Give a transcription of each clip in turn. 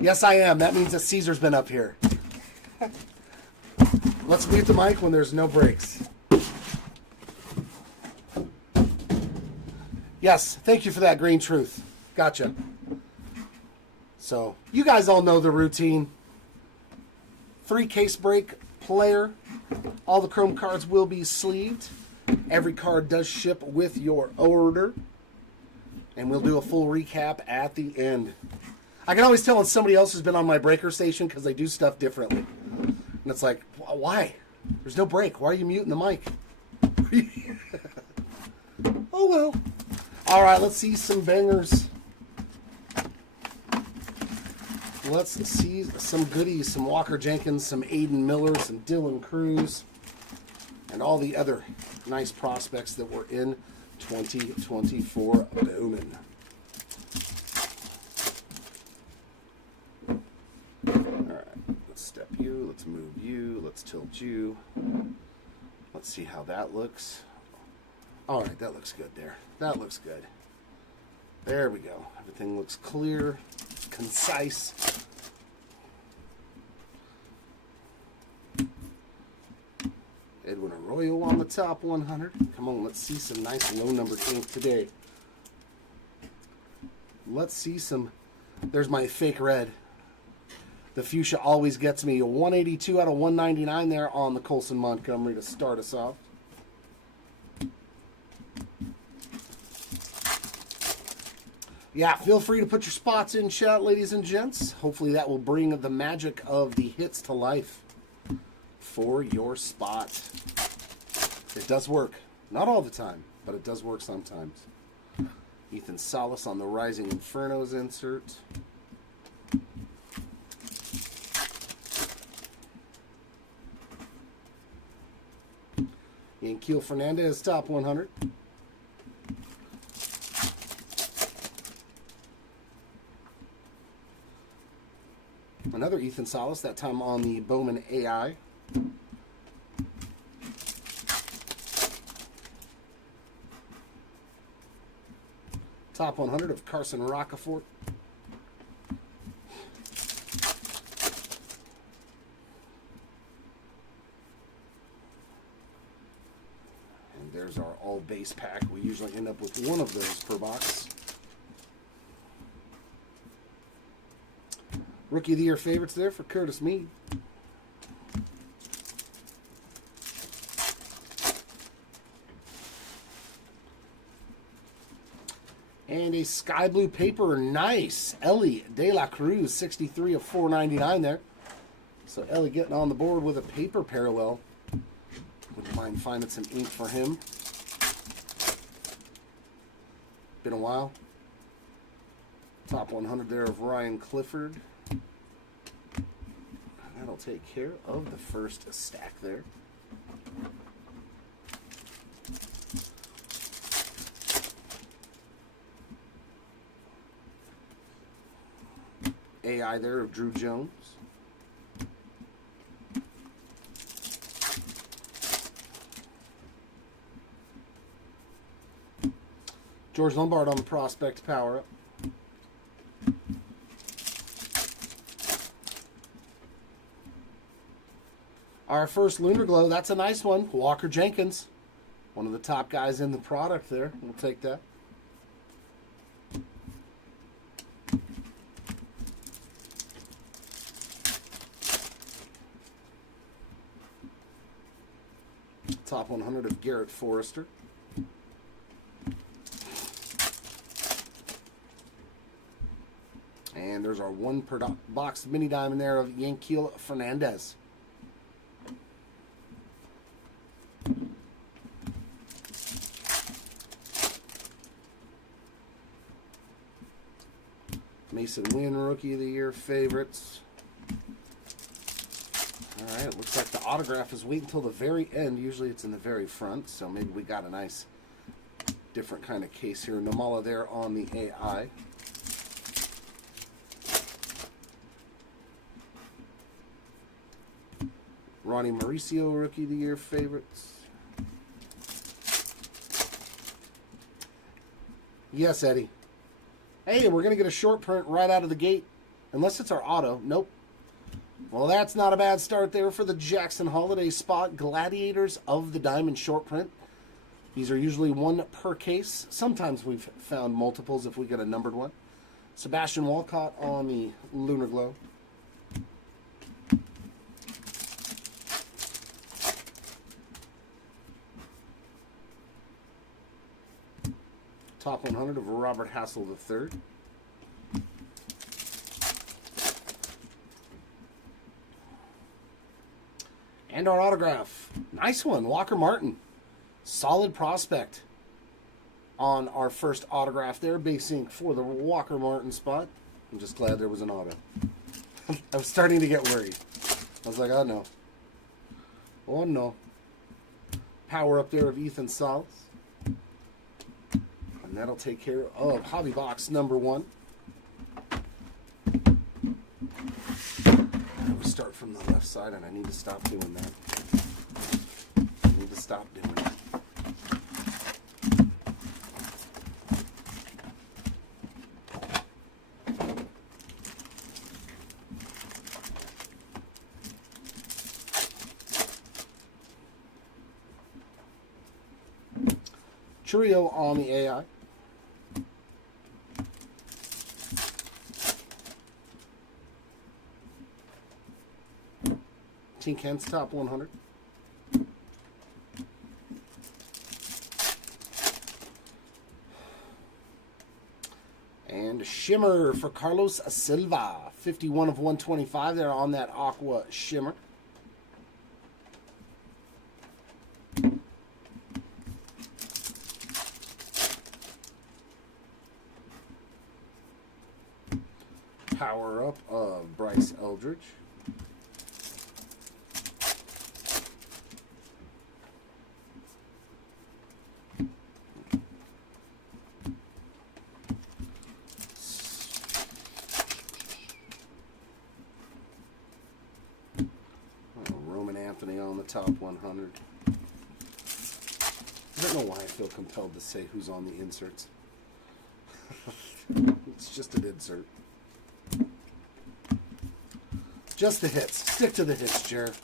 Yes, I am. That means that Caesar's been up here. Let's mute the mic when there's no breaks. Yes, thank you for that, Green Truth. Gotcha. So, you guys all know the routine. 3 case break player. All the chrome cards will be sleeved. Every card does ship with your order. And we'll do a full recap at the end. I can always tell when somebody else has been on my breaker station because they do stuff differently. And it's like, why? There's no break. Why are you muting the mic? Oh, well. All right, let's see some bangers. Let's see some goodies. Some Walker Jenkins, some Aiden Miller, some Dylan Cruz, and all the other nice prospects that were in 2024 Bowman. Alright, let's step you, let's move you, let's tilt you. Let's see how that looks. Alright, that looks good there. That looks good. There we go. Everything looks clear, concise. Edwin Arroyo on the top 100. Come on, let's see some nice low number ink today. Let's see some. There's my fake red. The fuchsia always gets me. A 182 out of 199 there on the Colson Montgomery to start us off. Yeah, feel free to put your spots in chat, ladies and gents. Hopefully that will bring the magic of the hits to life for your spot. It does work. Not all the time, but it does work sometimes. Ethan Salas on the Rising Infernos insert. Yanquiel Fernandez, top 100. Another Ethan Salas, that time on the Bowman AI. Top 100 of Carson Rocafort. And there's our all base pack. We usually end up with one of those per box. Rookie of the Year favorites there for Curtis Mead. And a sky blue paper, nice. Ellie De La Cruz, 63 of 499 there. So Ellie getting on the board with a paper parallel. Wouldn't mind finding some ink for him. Been a while. Top 100 there of Ryan Clifford. That'll take care of the first stack there. AI there of Drew Jones. George Lombard on the prospect power up. Our first Lunar Glow, that's a nice one. Walker Jenkins, one of the top guys in the product there. We'll take that. Top 100 of Garrett Forrester. And there's our one per box mini diamond there of Yanquiel Fernandez. Mason Wynn, Rookie of the Year favorites. All right, it looks like the autograph is waiting until the very end. Usually it's in the very front, so maybe we got a nice different kind of case here. Namala there on the AI. Ronnie Mauricio, Rookie of the Year favorites. Yes, Eddie. Hey, we're going to get a short print right out of the gate. Unless it's our auto. Nope. Well, that's not a bad start there for the Jackson Holiday spot. Gladiators of the Diamond short print. These are usually one per case. Sometimes we've found multiples if we get a numbered one. Sebastian Walcott on the Lunar Glow. Top 100 of Robert Hassel III. And our autograph. Nice one, Walker Martin. Solid prospect on our first autograph there, basing for the Walker Martin spot. I'm just glad there was an auto. I was starting to get worried. I was like, oh no. Oh no. Power up there of Ethan Salas. And that'll take care of Hobby Box number 1. I always start from the left side, and I need to stop doing that. I need to stop doing it. Churio on the AI. Tin Ken's top 100. And a shimmer for Carlos Silva. 51 of 125 there on that Aqua shimmer. Power up of Bryce Eldridge. Roman Anthony on the top 100. I don't know why I feel compelled to say who's on the inserts. It's just an insert. Just the hits. Stick to the hits, Jared.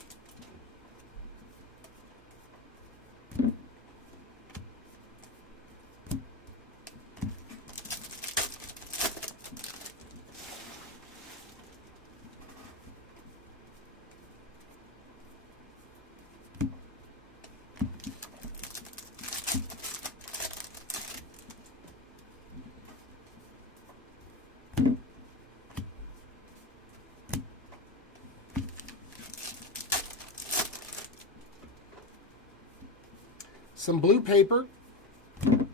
Some blue paper.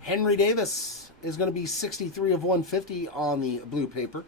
Henry Davis is going to be 63 of 150 on the blue paper.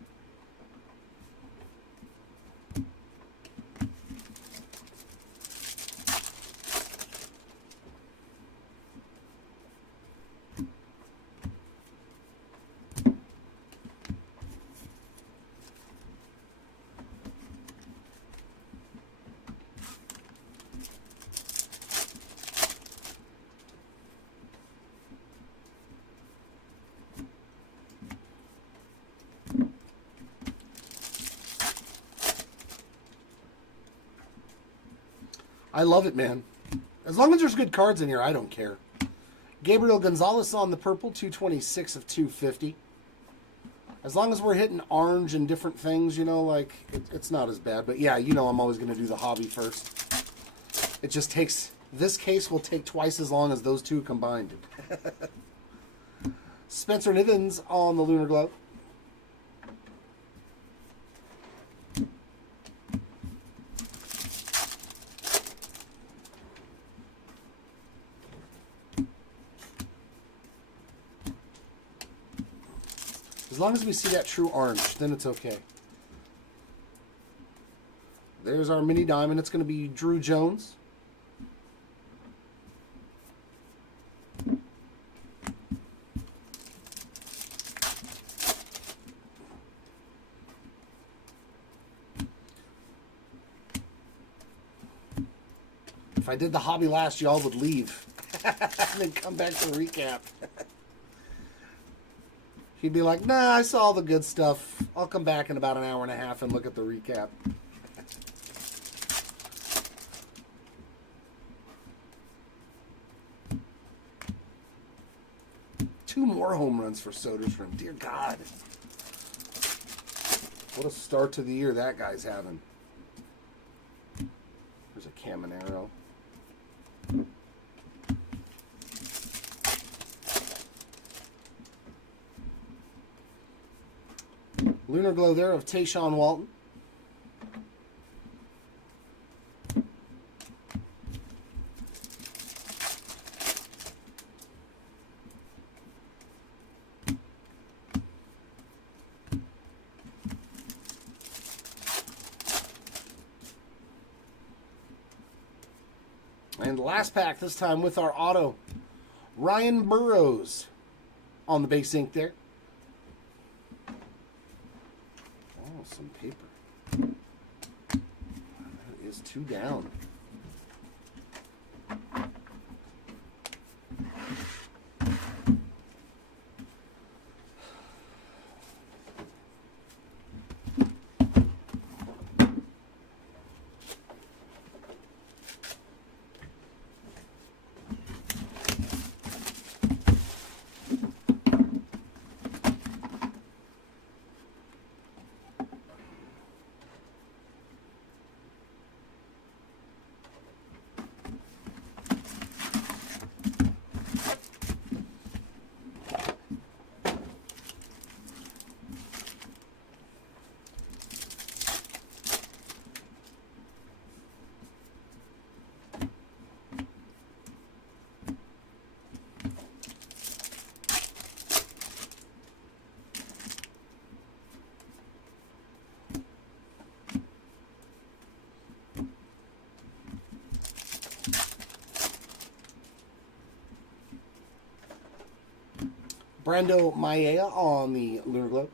I love it, man. As long as there's good cards in here, I don't care. Gabriel Gonzalez on the purple, 226 of 250. As long as we're hitting orange and different things, you know, like, it's not as bad. But yeah, you know I'm always going to do the hobby first. It just takes, this case will take twice as long as those two combined. Spencer Nivens on the Lunar Glow. As long as we see that true orange, then it's okay. There's our mini diamond. It's going to be Drew Jones. If I did the hobby last, y'all would leave. And then come back to recap. He'd be like, nah, I saw all the good stuff. I'll come back in about an hour and a half and look at the recap. Two more home runs for Soderstrom. Dear God. What a start to the year that guy's having. There's a Caminero. Lunar Glow there of Tayshaun Walton. And last pack, this time with our auto. Ryan Burrows on the base ink there. Oh, some paper. That is 2 down. Brando Maia on the Lunar Globe.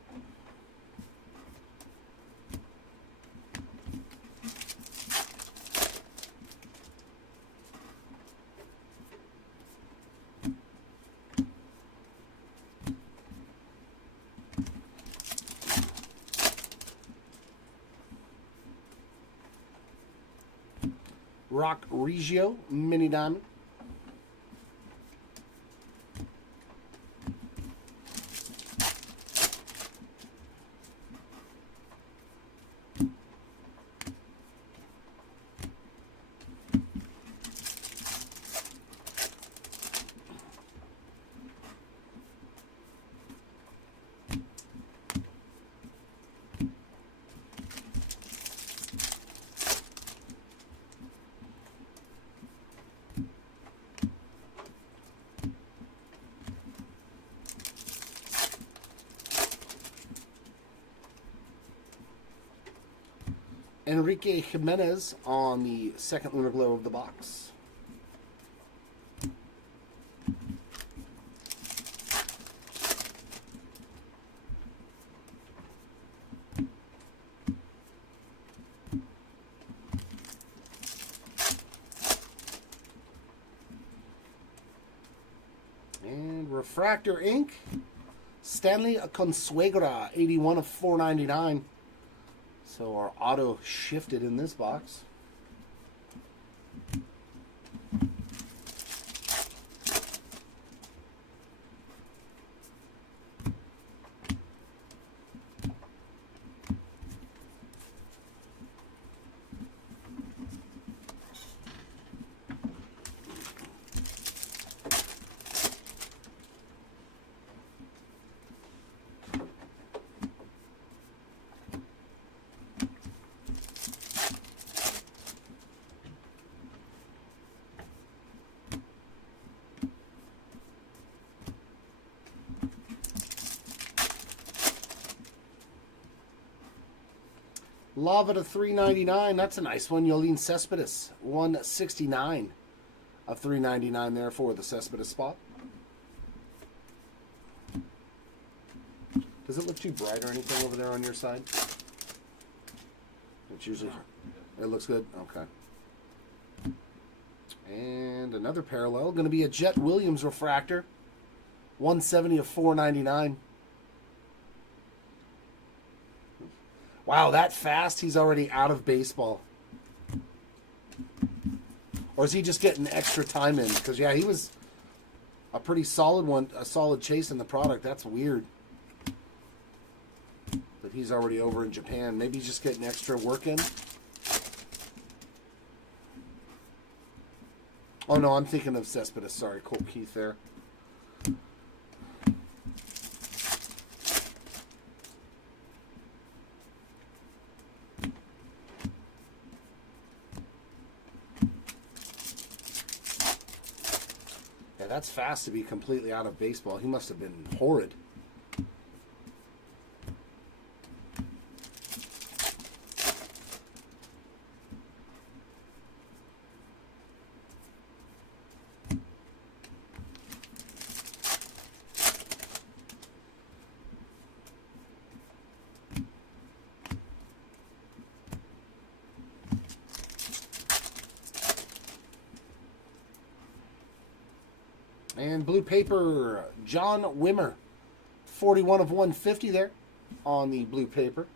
Rock Regio Mini Diamond. Enrique Jimenez on the second Lunar Glow of the box. And Refractor Ink. Stanley Consuegra, 81 of 499. So our auto shifted in this box. Lava to 399. That's a nice one. Yoelin Cespedes, 169 of 399 there for the Cespedes spot. Does it look too bright or anything over there on your side? It's usually, it looks good? Okay. And another parallel, going to be a Jet Williams refractor, 170 of 499. Wow, that fast, he's already out of baseball. Or is he just getting extra time in? Because, yeah, he was a pretty solid one, a solid chase in the product. That's weird that he's already over in Japan. Maybe he's just getting extra work in. Oh, no, I'm thinking of Cespedes. Sorry, Colt Keith there. Yeah, that's fast to be completely out of baseball. He must have been horrid. And blue paper, John Wimmer. 41 of 150 there on the blue paper.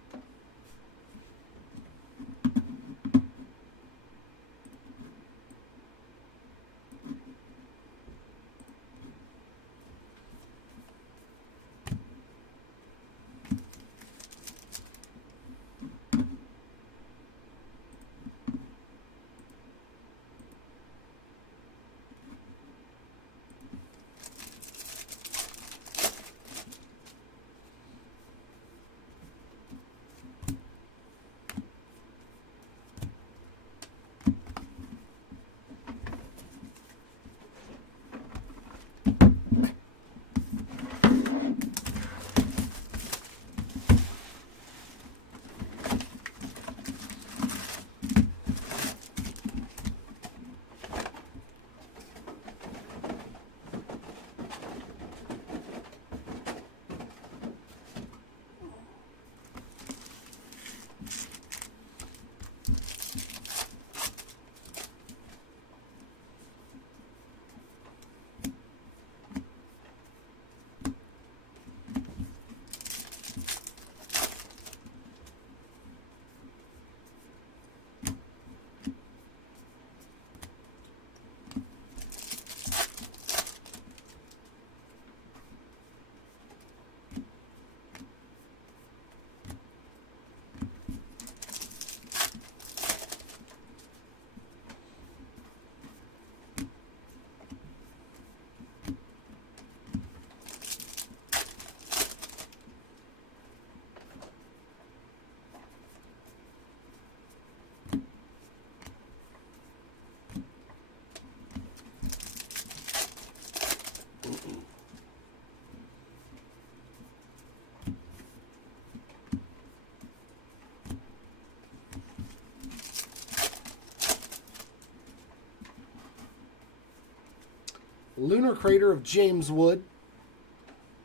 Lunar Crater of James Wood.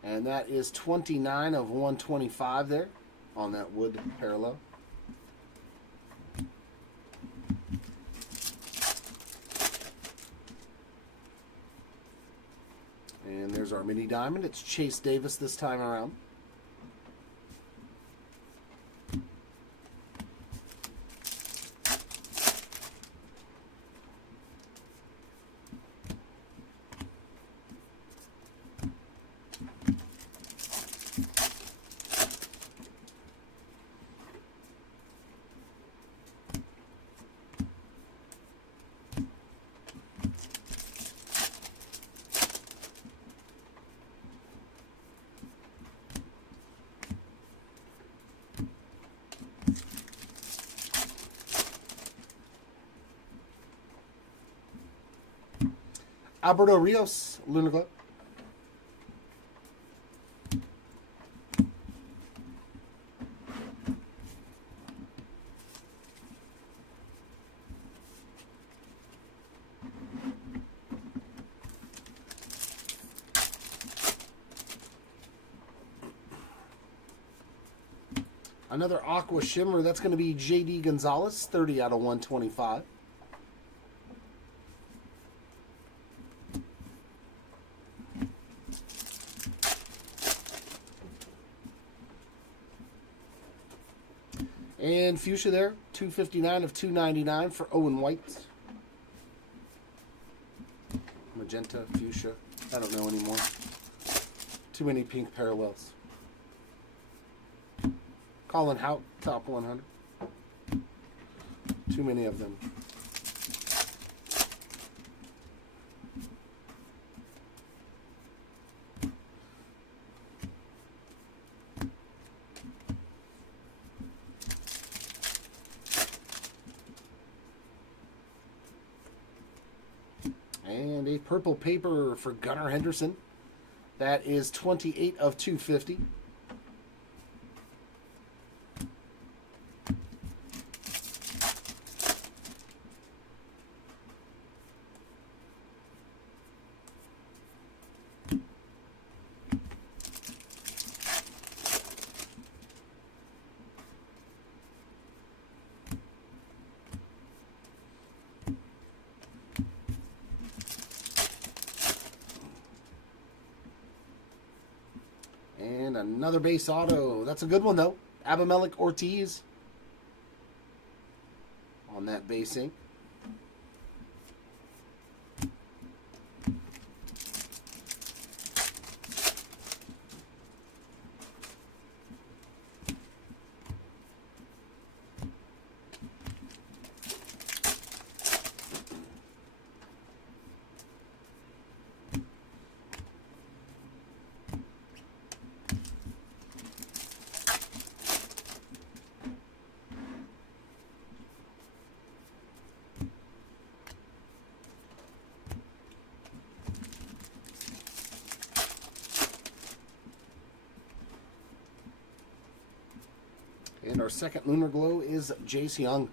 And that is 29 of 125 there on that wood parallel. And there's our mini diamond. It's Chase Davis this time around. Alberto Rios, Lunar Glow. Another Aqua Shimmer. That's going to be J.D. Gonzalez, 30 out of 125. And fuchsia there, 259 of 299 for Owen White. Magenta, fuchsia, I don't know anymore. Too many pink parallels. Colin Houck, top 100. Too many of them. And a purple paper for Gunnar Henderson. That is 28 of 250. And another base auto. That's a good one, though. Abimelec Ortiz on that base ink. And our second Lunar Glow is Jace Young.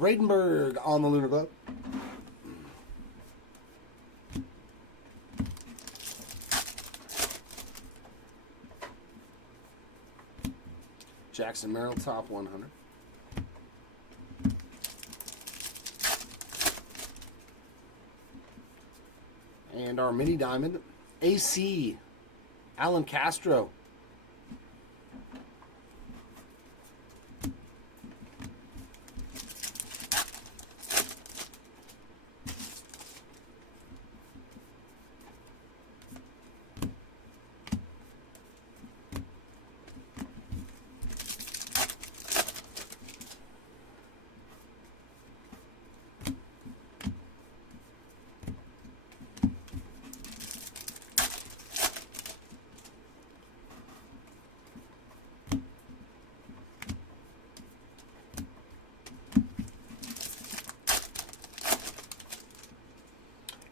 Radenberg on the Lunar Glow. Jackson Merrill, top 100. And our mini diamond, AC, Alan Castro.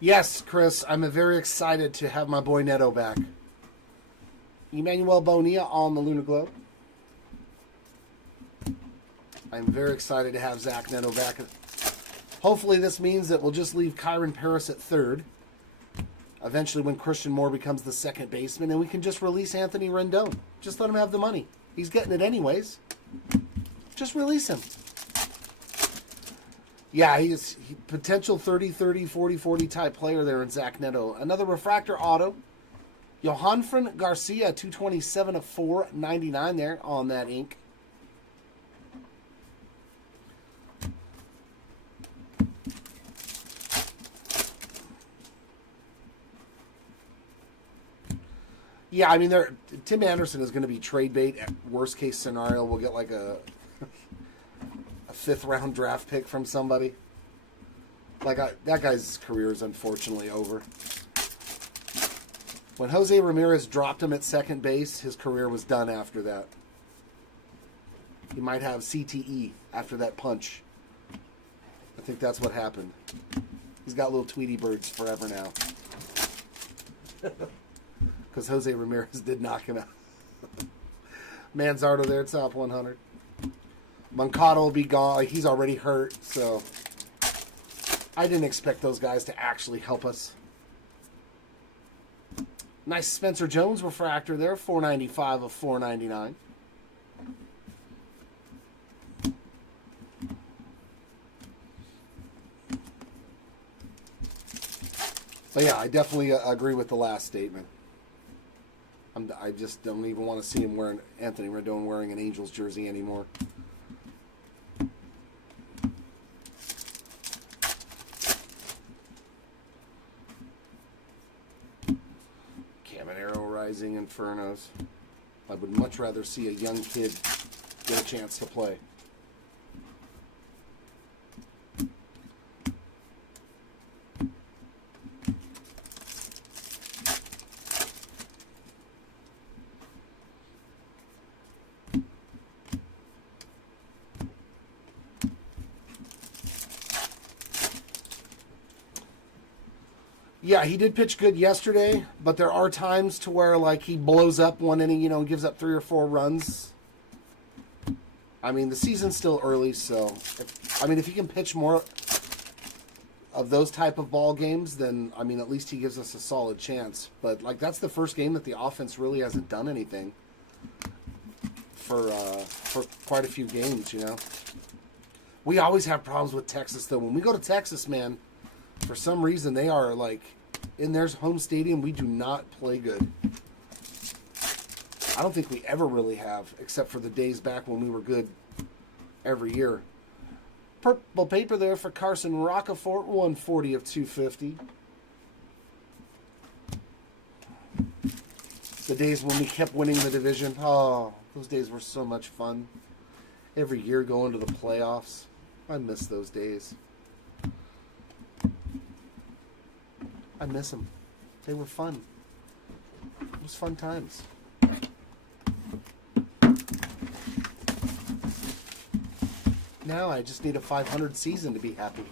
Yes, Chris, I'm very excited to have my boy Neto back. Emmanuel Bonilla on the Lunar Glow. I'm very excited to have Zach Neto back. Hopefully this means that we'll just leave Kyron Paris at third. Eventually when Christian Moore becomes the second baseman, and we can just release Anthony Rendon. Just let him have the money. He's getting it anyways. Just release him. Yeah, he's potential 30-30, 40-40 type player there in Zach Neto. Another refractor auto. Johanfran Garcia, 227 of 499 there on that ink. Yeah, I mean, Tim Anderson is going to be trade bait. At worst case scenario, we'll get like a 5th round draft pick from somebody. Like that guy's career is unfortunately over. When Jose Ramirez dropped him at second base, his career was done after that. He might have CTE after that punch. I think that's what happened. He's got little Tweety birds forever now. Because Jose Ramirez did knock him out. Manzardo there, top 100. Moncada will be gone. He's already hurt, so I didn't expect those guys to actually help us. Nice Spencer Jones refractor there, 495 of 499. But yeah, I definitely agree with the last statement. I just don't even want to see him wearing Anthony Rendon wearing an Angels jersey anymore. Caminero Rising Infernos. I would much rather see a young kid get a chance to play. Yeah, he did pitch good yesterday, but there are times to where like he blows up one inning, you know, and gives up 3 or 4 runs. I mean, the season's still early, so if he can pitch more of those type of ball games, then I mean, at least he gives us a solid chance. But like that's the first game that the offense really hasn't done anything for quite a few games, you know. We always have problems with Texas though. When we go to Texas, man, for some reason they are like in their home stadium, we do not play good. I don't think we ever really have, except for the days back when we were good every year. Purple paper there for Carson Rocafort, 140 of 250. The days when we kept winning the division. Oh, those days were so much fun. Every year going to the playoffs. I miss those days. I miss them. They were fun. It was fun times. Now I just need a 500 season to be happy.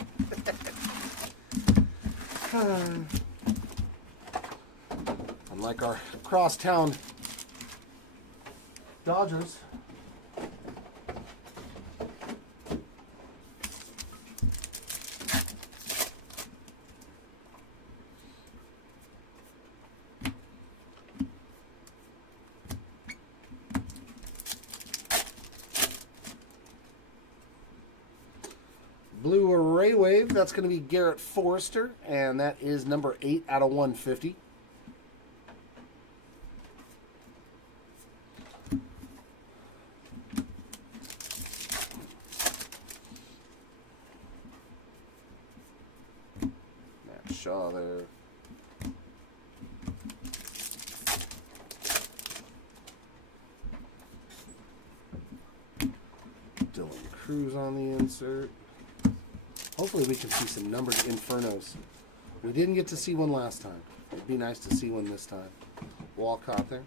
Unlike our crosstown Dodgers. Blue Array Wave, that's going to be Garrett Forrester, and that is number 8 out of 150. Matt Shaw there. Dylan Cruz on the insert. Hopefully we can see some numbered Infernos. We didn't get to see one last time. It'd be nice to see one this time. Walcott there.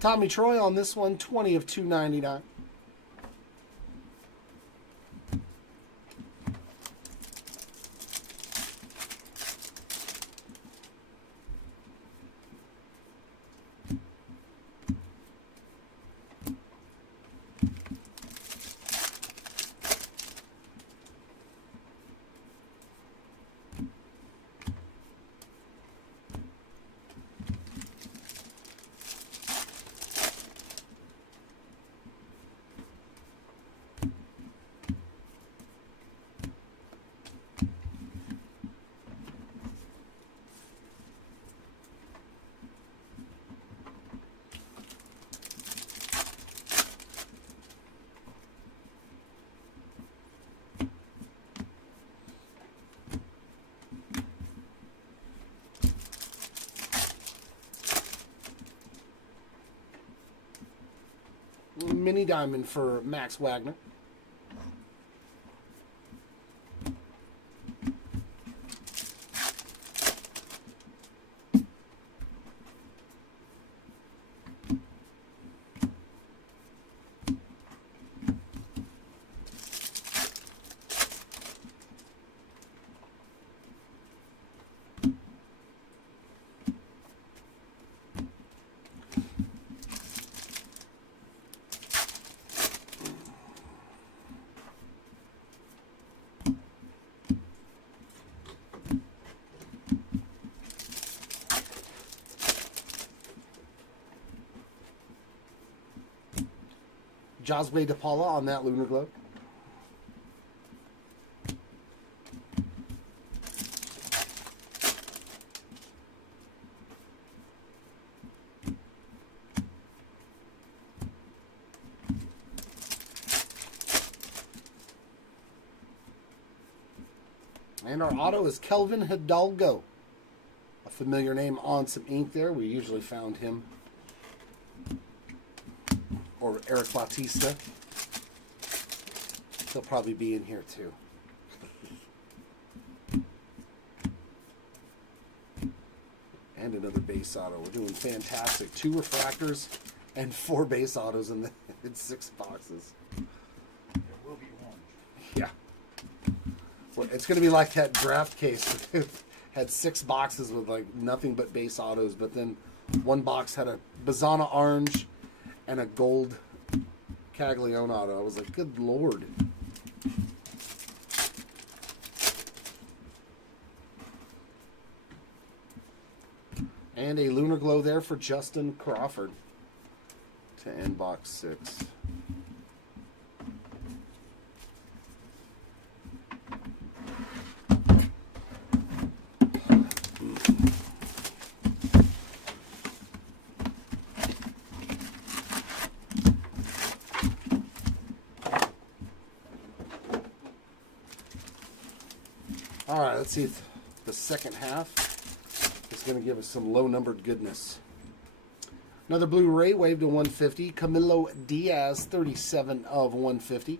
Tommy Troy on this one, 20 of 299. mini diamond for Max Wagner. Josue DePaula on that Lunar Globe. And our auto is Kelvin Hidalgo. A familiar name on some ink there. We usually found him. Or Eric Bautista. He'll probably be in here too. And another base auto. We're doing fantastic. 2 refractors and 4 base autos in 6 boxes. There will be orange. Yeah. Well, it's going to be like that draft case. Had 6 boxes with like nothing but base autos, but then one box had a Bazana orange and a gold Caglione auto. I was like, good Lord. And a Lunar Glow there for Justin Crawford to end box 6. All right, let's see if the second half is going to give us some low-numbered goodness. Another Blu-ray, wave to 150. Camilo Diaz, 37 of 150.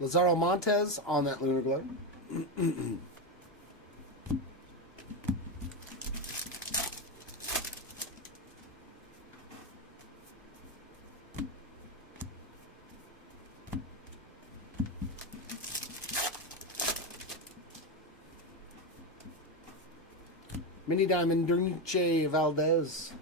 Lazaro Montes on that Lunar Glow. Mini Diamond Derniche Valdez.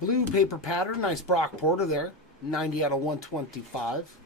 Blue paper pattern. Nice Brock Porter there. 90 out of 125.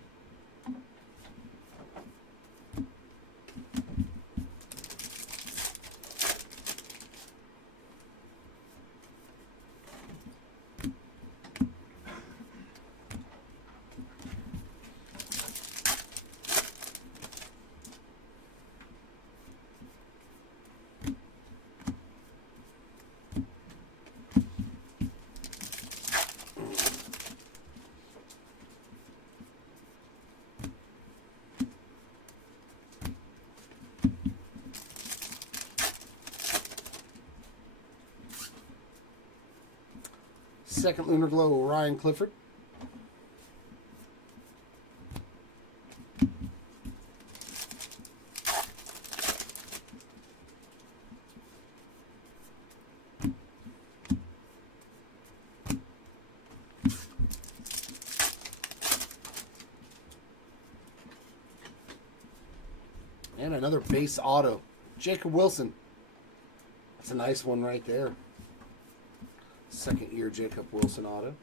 Second Lunar Glow, Ryan Clifford. And another base auto, Jacob Wilson. That's a nice one right there. Second year Jacob Wilson auto.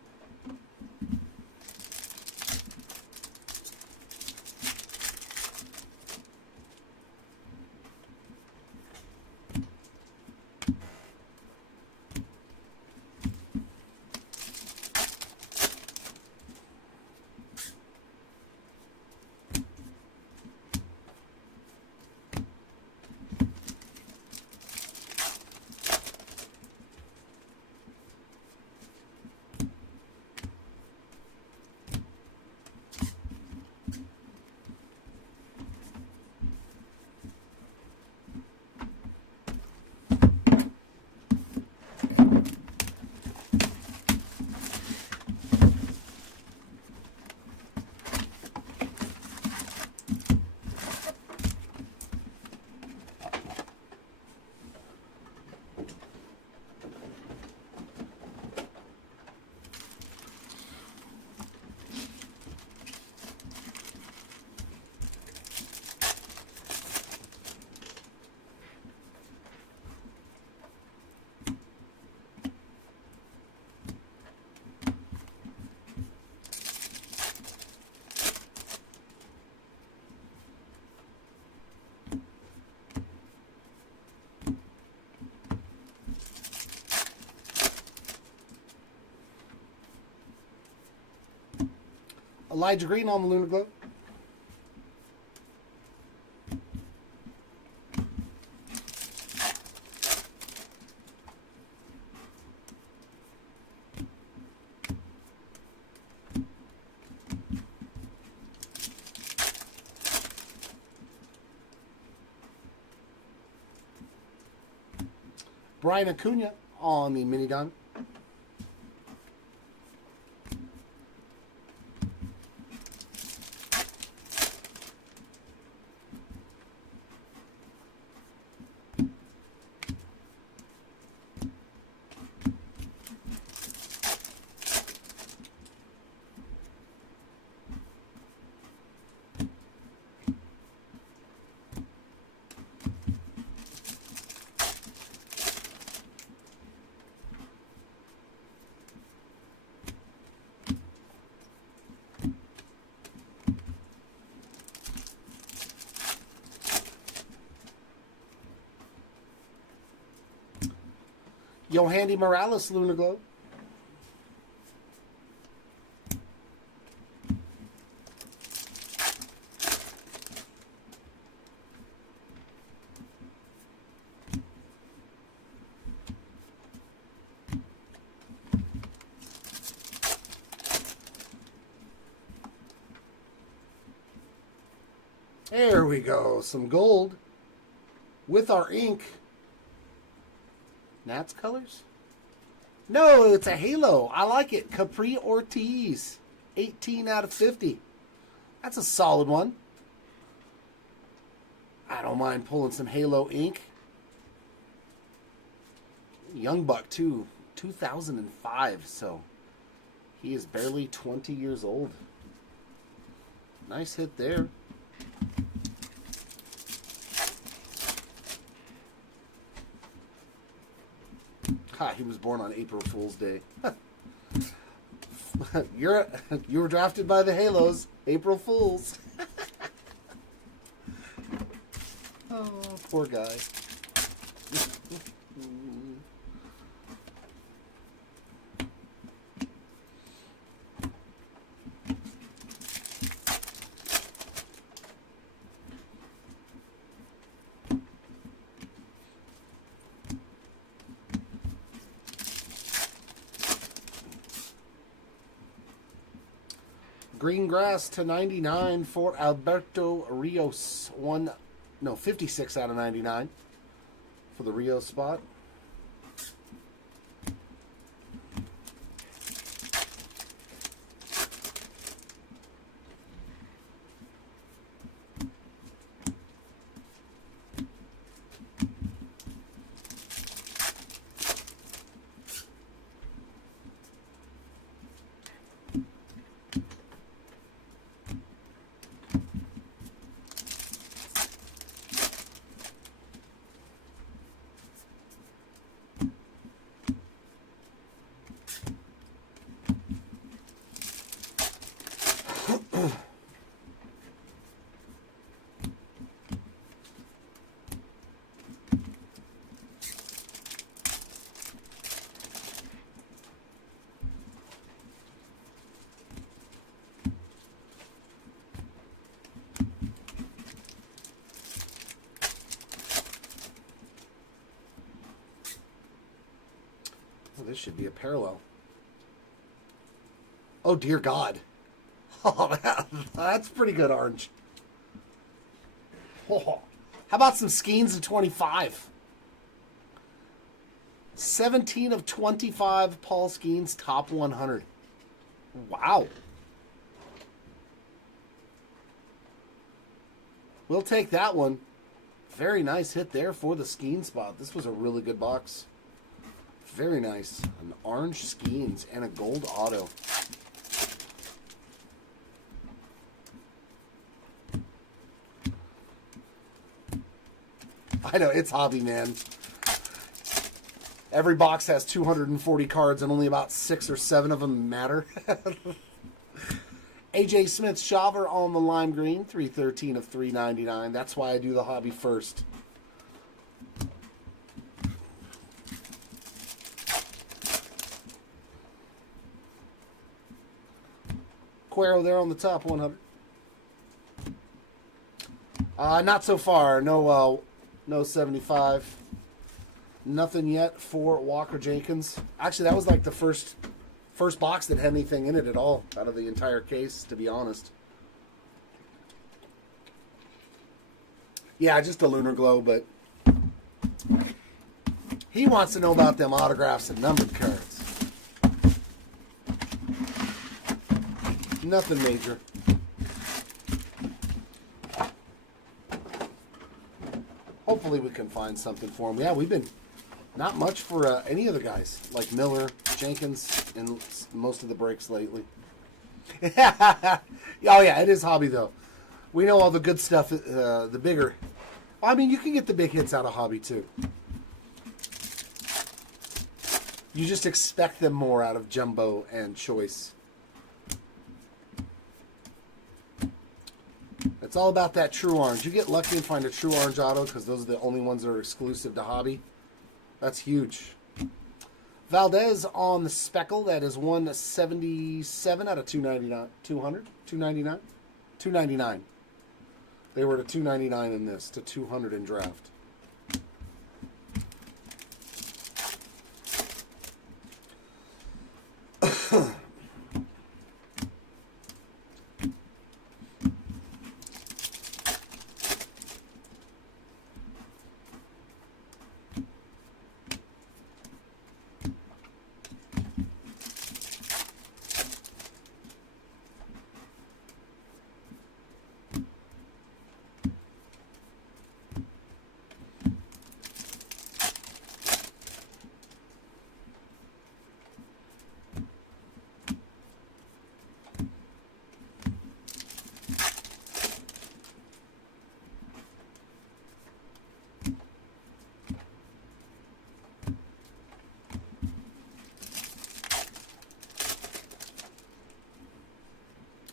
Elijah Green on the Lunar Glow. Brian Acuna on the Mini Diamond. Yohandy Morales, Lunar Glow. There we go. Some gold with our ink. Nats colors? No, it's a halo. I like it. Capri Ortiz. 18 out of 50. That's a solid one. I don't mind pulling some halo ink. Young buck, too. 2005, so he is barely 20 years old. Nice hit there. Ha, he was born on April Fool's Day. You were drafted by the Halos. April Fools. Oh, poor guy. Green grass to 99 for Alberto Rios. 56 out of 99 for the Rios spot. This should be a parallel. Oh, dear God. Oh, that's pretty good orange. Oh, how about some Skeens of 25? 17 of 25 Paul Skeens, top 100. Wow. We'll take that one. Very nice hit there for the Skeen spot. This was a really good box. Very nice. An orange Skeens and a gold auto. I know, it's hobby, man. Every box has 240 cards and only about 6 or 7 of them matter. AJ Smith Shaver on the lime green, 313 of 399. That's why I do the hobby first. Cuero there on the top 100. Not so far. No 75. Nothing yet for Walker Jenkins. Actually, that was like the first box that had anything in it at all out of the entire case, to be honest. Yeah, just a lunar glow, but he wants to know about them autographs and numbered cards. Nothing major. Hopefully we can find something for him. Yeah, we've been not much for any of the guys, like Miller, Jenkins, and most of the breaks lately. Oh, yeah, it is hobby, though. We know all the good stuff, the bigger. I mean, you can get the big hits out of hobby, too. You just expect them more out of Jumbo and Choice. It's all about that true orange. You get lucky and find a true orange auto because those are the only ones that are exclusive to hobby. That's huge. Valdez on the speckle. That is 177 out of 299. 200? 299? 299. They were to 299 in this, to 200 in draft.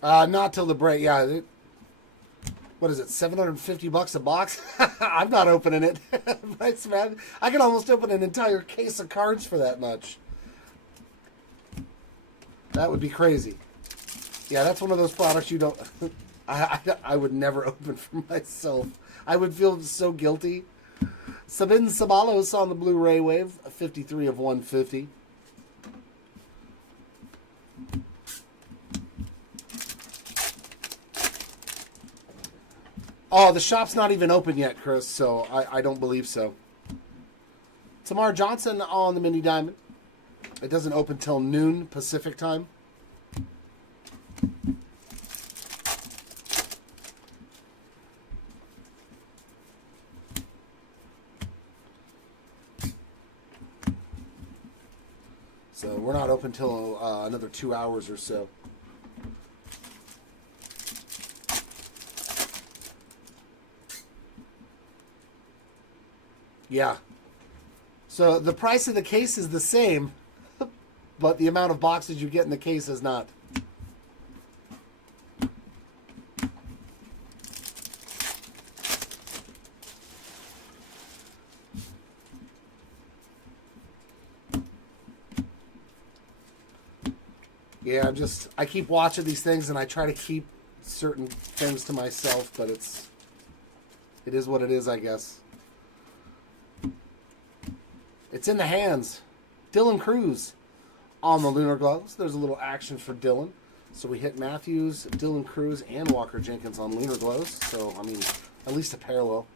Not till the break. Yeah. What is it? $750 a box? I'm not opening it. Nice, man. I can almost open an entire case of cards for that much. That would be crazy. Yeah, that's one of those products you don't... I would never open for myself. I would feel so guilty. Sabin Sabalos on the Blu-ray wave. 53 of 150. Oh, the shop's not even open yet, Chris, so I don't believe so. Tamar Johnson on the Mini Diamond. It doesn't open till noon Pacific time. So we're not open till another 2 hours or so. Yeah. So the price of the case is the same, but the amount of boxes you get in the case is not. Yeah, I keep watching these things and I try to keep certain things to myself, but it is what it is, I guess. It's in the hands. Dylan Cruz on the Lunar Gloves. There's a little action for Dylan. So we hit Matthews, Dylan Cruz, and Walker Jenkins on Lunar Gloves. So, I mean, at least a parallel.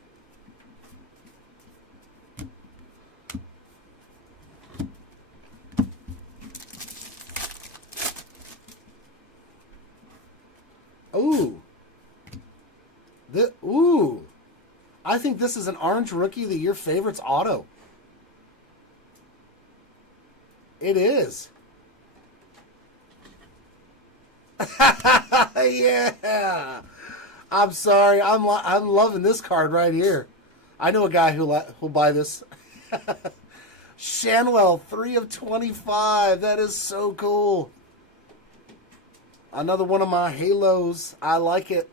Ooh. Ooh. I think this is an Orange Rookie of the Year Favorites auto. It is. Yeah. I'm sorry. I'm loving this card right here. I know a guy who'll buy this. Shanwell, 3 of 25. That is so cool. Another one of my halos. I like it.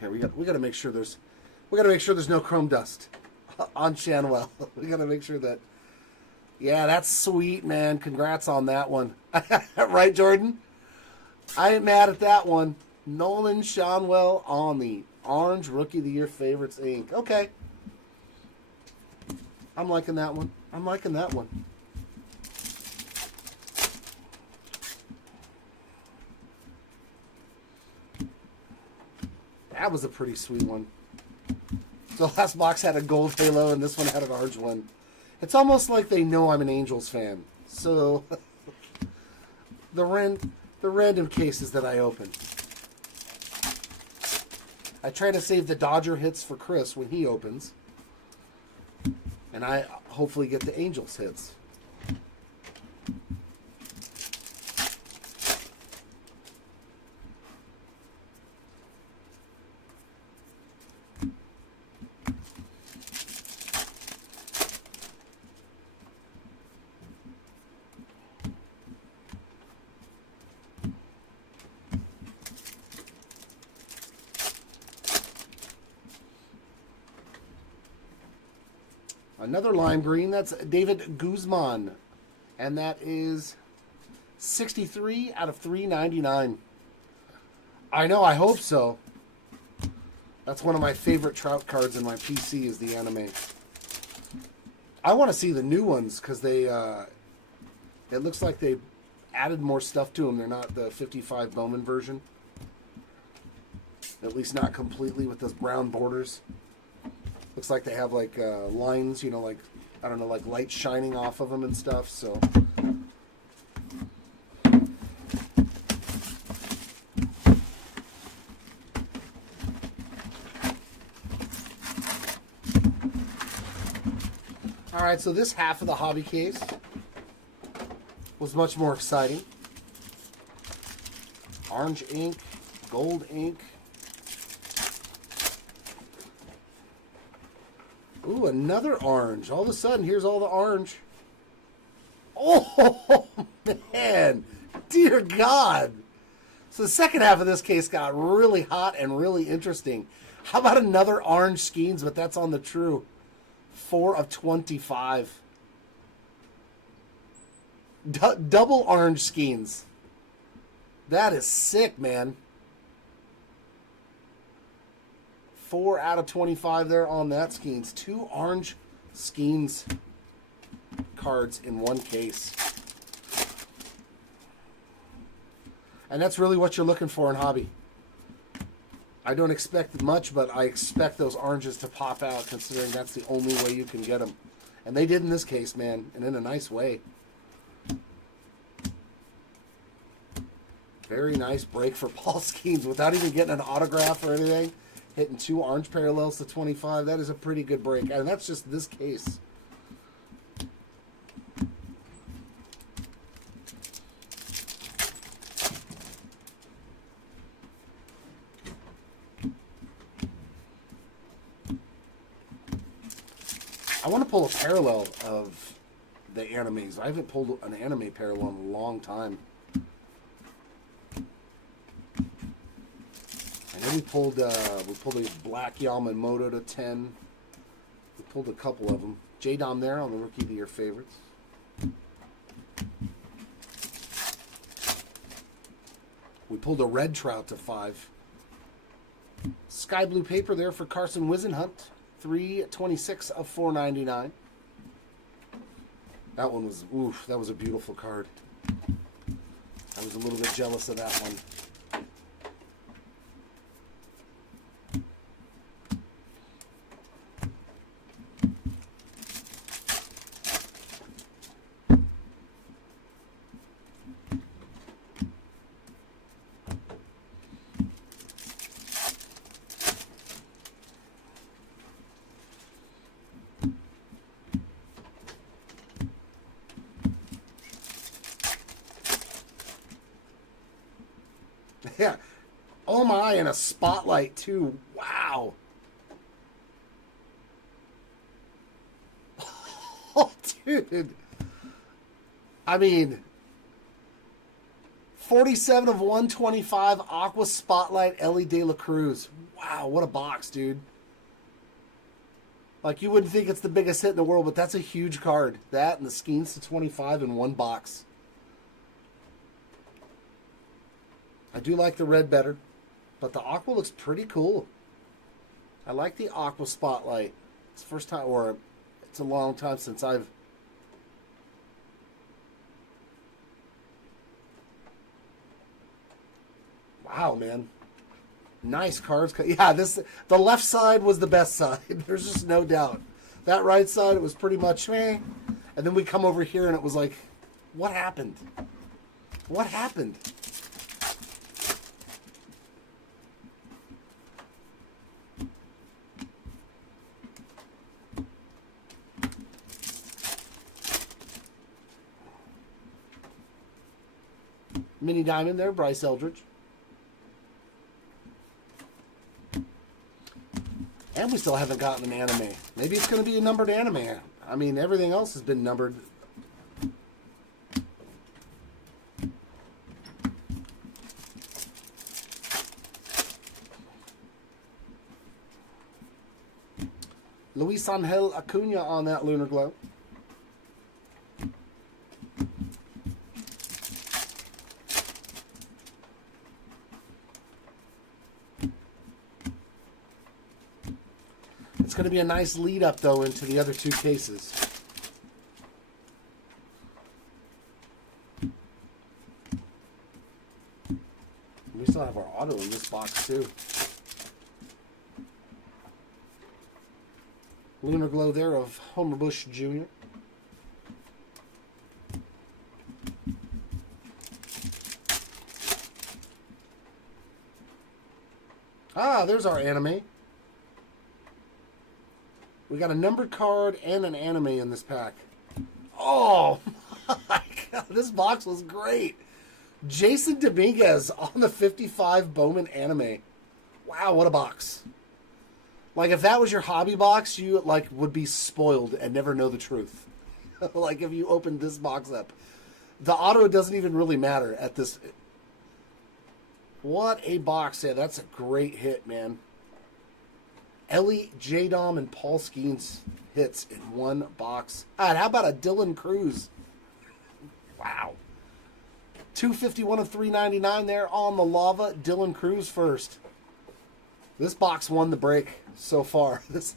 Here we got to make sure there's no chrome dust on Shanwell. We got to make sure that. Yeah, that's sweet, man. Congrats on that one. Right, Jordan? I ain't mad at that one. Nolan Shanwell on the Orange Rookie of the Year Favorites Inc. Okay. I'm liking that one. I'm liking that one. That was a pretty sweet one. The last box had a gold halo, and this one had an orange one. It's almost like they know I'm an Angels fan. So, the random cases that I open. I try to save the Dodger hits for Chris when he opens. And I hopefully get the Angels hits. Another lime green, that's David Guzman. And that is 63 out of 399. I know, I hope so. That's one of my favorite Trout cards in my PC is the anime. I want to see the new ones because they, it looks like they added more stuff to them. They're not the 55 Bowman version. At least not completely with those brown borders. Looks like they have like lines, you know, like, I don't know, like light shining off of them and stuff, so. All right, so this half of the hobby case was much more exciting. Orange ink, gold ink. Ooh, another orange. All of a sudden, here's all the orange. Oh, man. Dear God. So the second half of this case got really hot and really interesting. How about another orange Skeens, but that's on the true. 4 of 25. Double orange Skeens. That is sick, man. 4 out of 25 there on that Skeens. 2 orange Skeens cards in one case. And that's really what you're looking for in hobby. I don't expect much, but I expect those oranges to pop out, considering that's the only way you can get them. And they did in this case, man, and in a nice way. Very nice break for Paul Skeens without even getting an autograph or anything. Hitting 2 orange parallels to 25. That is a pretty good break. And that's just this case. I want to pull a parallel of the animes. I haven't pulled an anime parallel in a long time. I know we pulled a Black Yamamoto to 10. We pulled a couple of them. J-Dom there on the Rookie of the Year favorites. We pulled a Red Trout to 5. Sky Blue Paper there for Carson Wisenhunt. 326 of 499. That one was, oof, that was a beautiful card. I was a little bit jealous of that one. Yeah. Oh my, and a spotlight too. Wow. Oh, dude. I mean, 47 of 125 Aqua Spotlight Ellie De La Cruz. Wow, what a box, dude. Like, you wouldn't think it's the biggest hit in the world, but that's a huge card. That and the Skeens to 25 in one box. I do like the red better, but the aqua looks pretty cool. I like the aqua spotlight. It's the first time, or it's a long time since I've... Wow, man. Nice cards. Yeah, the left side was the best side. There's just no doubt. That right side, it was pretty much meh. And then we come over here and it was like, what happened? What happened? Mini Diamond there, Bryce Eldridge. And we still haven't gotten an anime. Maybe it's going to be a numbered anime. I mean, everything else has been numbered. Luis Angel Acuna on that Lunar Glow. It's going to be a nice lead up, though, into the other two cases. We still have our auto in this box, too. Lunar Glow there of Homer Bush Jr. Ah, there's our anime. We got a numbered card and an anime in this pack. Oh, my God. This box was great. Jason Dominguez on the 55 Bowman anime. Wow, what a box. Like, if that was your hobby box, you, would be spoiled and never know the truth. Like, if you opened this box up. The auto doesn't even really matter at this. What a box. Yeah, that's a great hit, man. Ellie, J-Dom, and Paul Skeens hits in one box. All right, how about a Dylan Cruz? Wow. 251 of 399 there on the lava. Dylan Cruz first. This box won the break so far. This.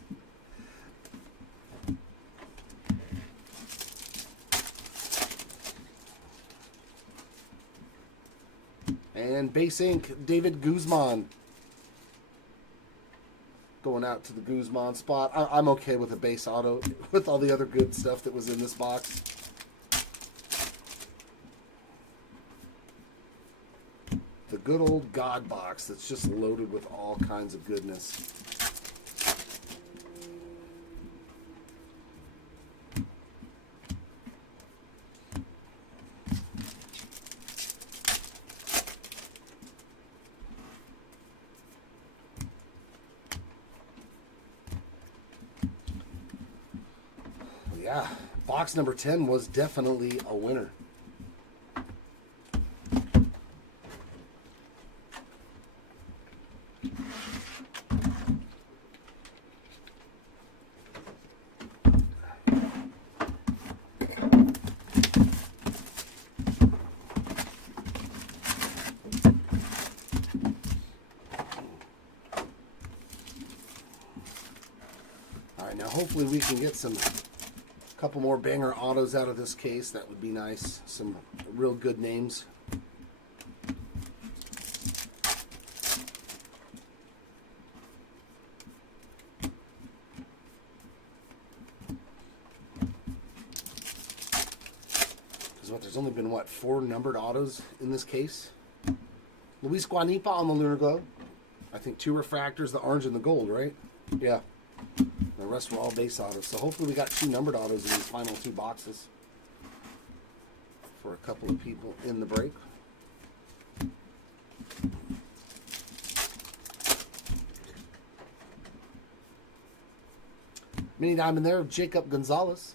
And base ink, David Guzman. Going out to the Guzman spot. I'm okay with a base auto with all the other good stuff that was in this box. The good old God box that's just loaded with all kinds of goodness. Yeah, box number 10 was definitely a winner. All right, now hopefully we can get some couple more banger autos out of this case. That would be nice. Some real good names. Because what, there's only been, what, 4 numbered autos in this case? Luis Guanipa on the Lunar Globe. I think 2 refractors, the orange and the gold, right? Yeah. The rest were all base autos. So hopefully we got 2 numbered autos in these final 2 boxes for a couple of people in the break. Mini diamond there of Jacob Gonzalez.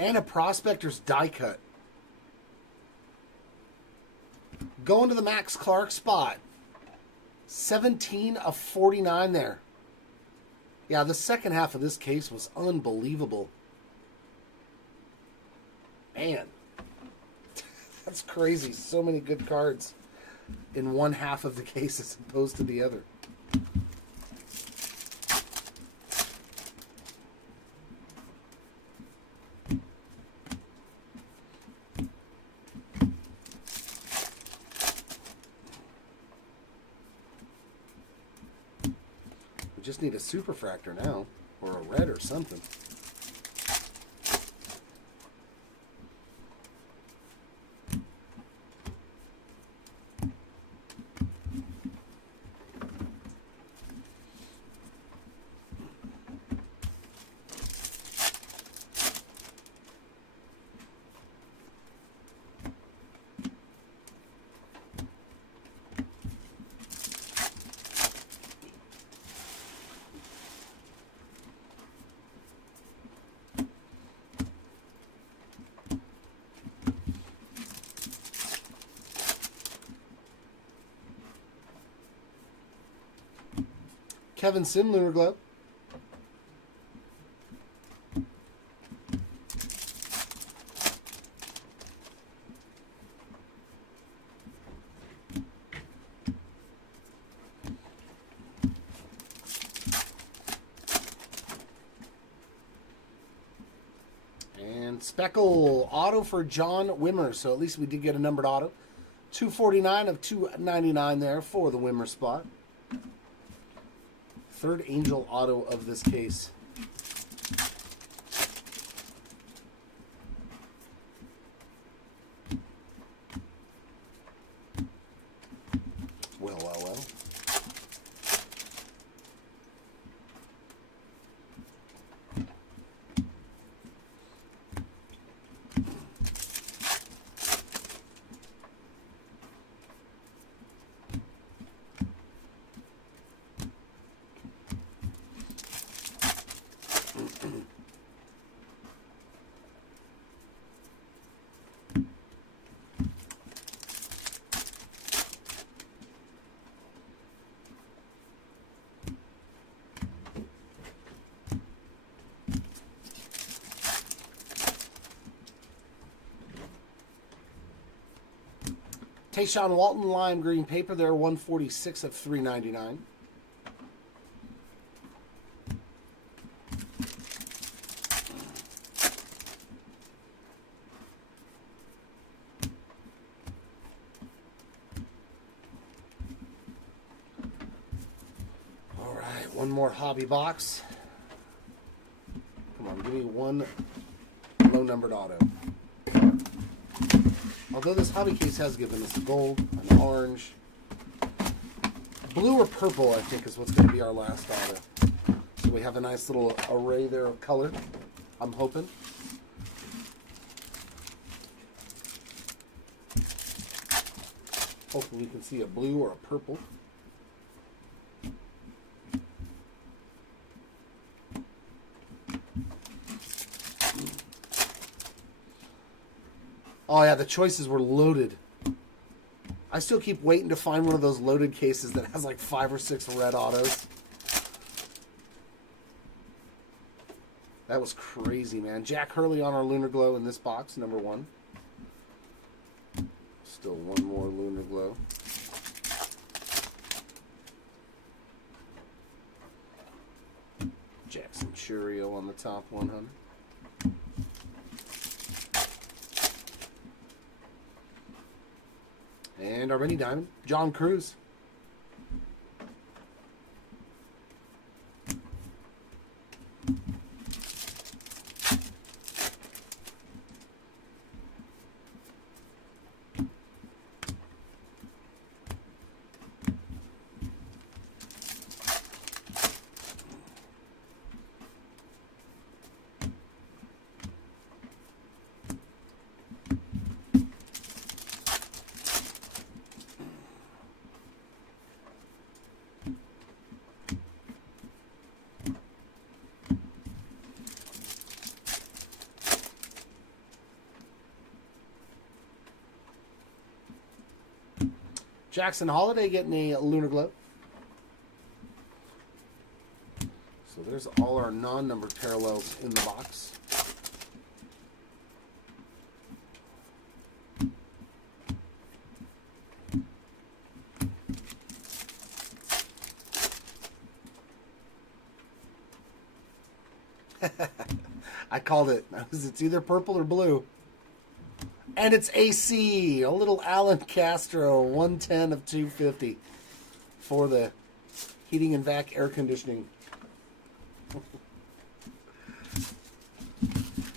And a prospector's die cut. Going to the Max Clark spot. 17 of 49 there. Yeah, the second half of this case was unbelievable. Man. That's crazy. So many good cards in one half of the case as opposed to the other. We just need a superfractor now, or a red or something. Kevin Sim, Lunar Globe. And Speckle auto for John Wimmer. So at least we did get a numbered auto. 249 of 299 there for the Wimmer spot. Third Angel auto of this case. Well, well, well. Tayshaun Walton, lime green paper there, 146 of 399. All right, one more hobby box. Come on, give me one low-numbered auto. Although this hobby case has given us a gold, an orange, blue or purple, I think is what's going to be our last auto. So we have a nice little array there of color, I'm hoping. Hopefully we can see a blue or a purple. Oh yeah, the choices were loaded. I still keep waiting to find one of those loaded cases that has like 5 or 6 red autos. That was crazy, man. Jack Hurley on our Lunar Glow in this box, number 1. Still one more Lunar Glow. Jackson Churio on the top 100. And our mini diamond, John Cruz. Jackson Holiday getting a Lunar Glow. So there's all our non-numbered parallels in the box. I called it. It's either purple or blue. And it's AC, a little Alan Castro, 110 of 250 for the heating and vac air conditioning.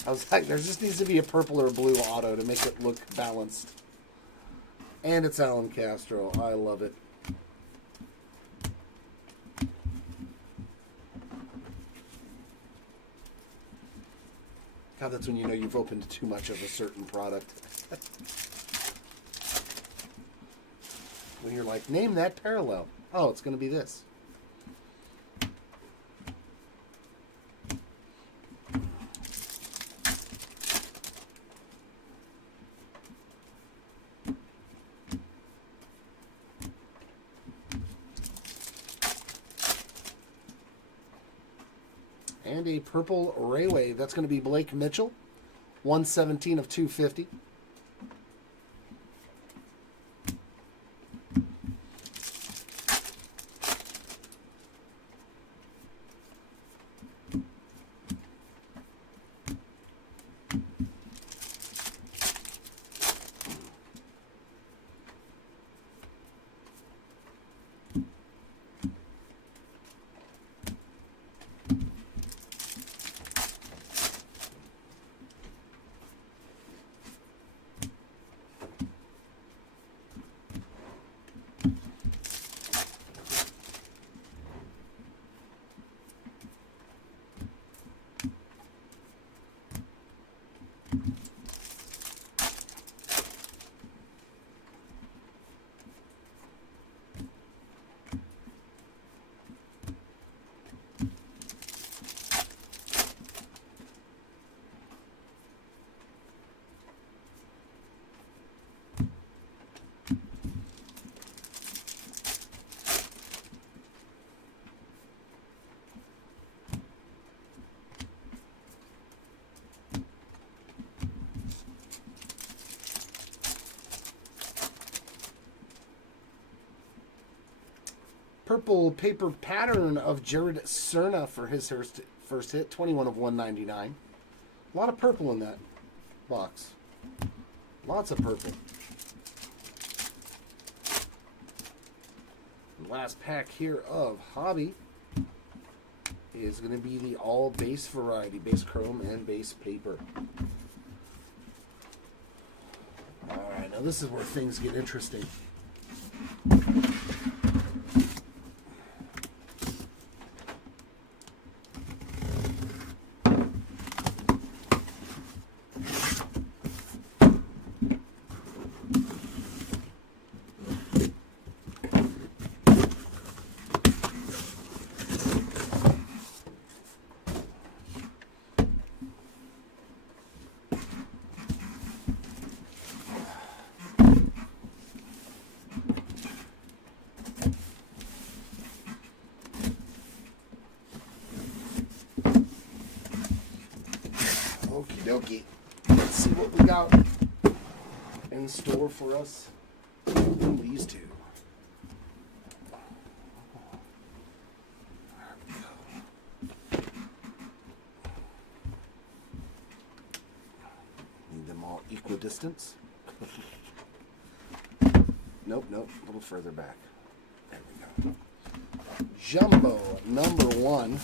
I was like, there just needs to be a purple or a blue auto to make it look balanced. And it's Alan Castro. I love it. God, that's when you know you've opened too much of a certain product. When you're like, name that parallel. Oh, it's going to be this. And a purple Ray Wave. That's going to be Blake Mitchell. 117 of 250. Purple paper pattern of Jared Cerna for his first hit. 21 of 199. A lot of purple in that box. Lots of purple. Last pack here of Hobby is going to be the all base variety, base chrome and base paper. Alright, now this is where things get interesting. Okie dokie. Let's see what we got in store for us in these two. There we go. Need them all equidistance. Nope, a little further back. There we go. Jumbo number 1.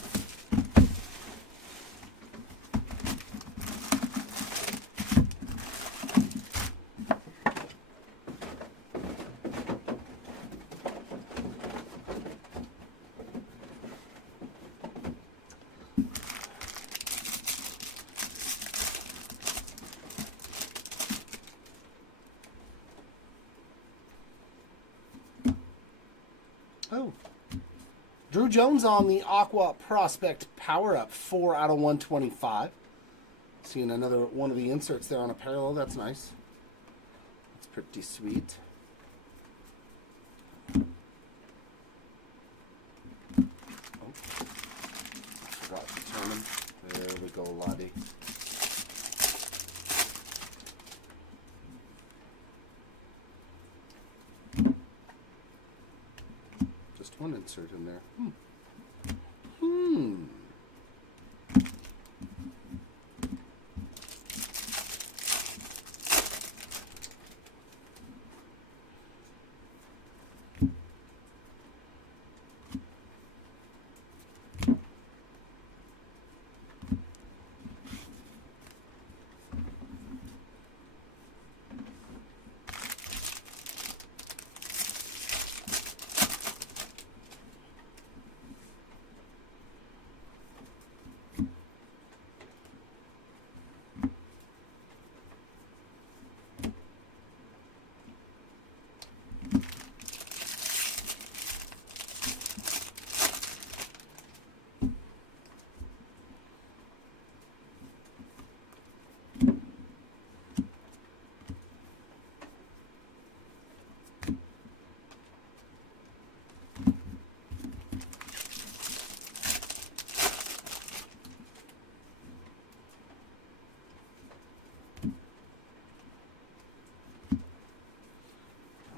Oh, Drew Jones on the Aqua Prospect Power Up, 4 out of 125. Seeing another one of the inserts there on a parallel. That's nice. That's pretty sweet. Oh, I forgot to turn them. There we go, Lottie. One insert in there.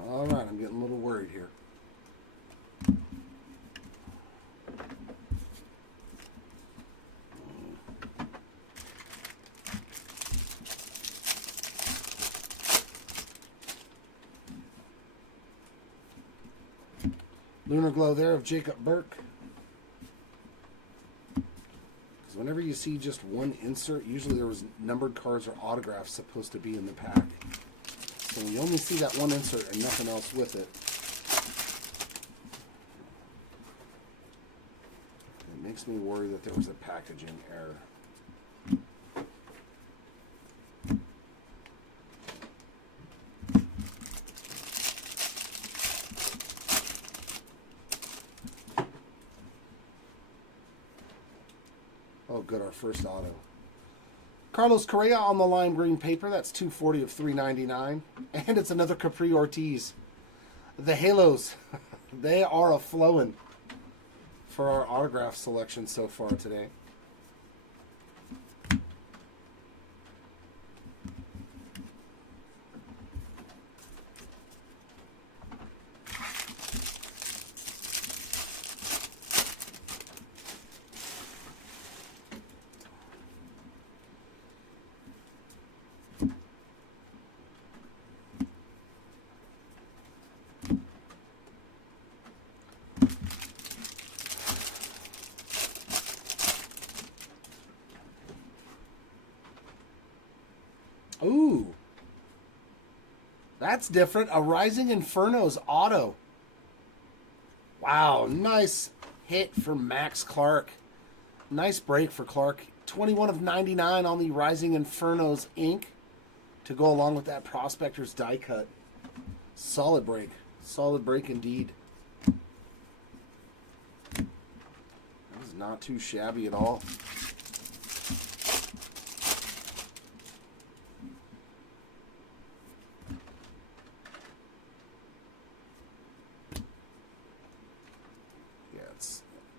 Alright, I'm getting a little worried here. Lunar Glow there of Jacob Burke. Because whenever you see just one insert, usually there was numbered cards or autographs supposed to be in the pack. So when you only see that one insert and nothing else with it, it makes me worry that there was a packaging error. Oh, good, our first auto. Carlos Correa on the lime green paper. That's 240 of 399. And it's another Capri Ortiz. The Halos, they are a-flowing for our autograph selection so far today. That's different. A Rising Inferno's auto. Wow, nice hit for Max Clark. Nice break for Clark. 21 of 99 on the Rising Inferno's ink to go along with that Prospector's die cut. Solid break. Solid break indeed. That is not too shabby at all.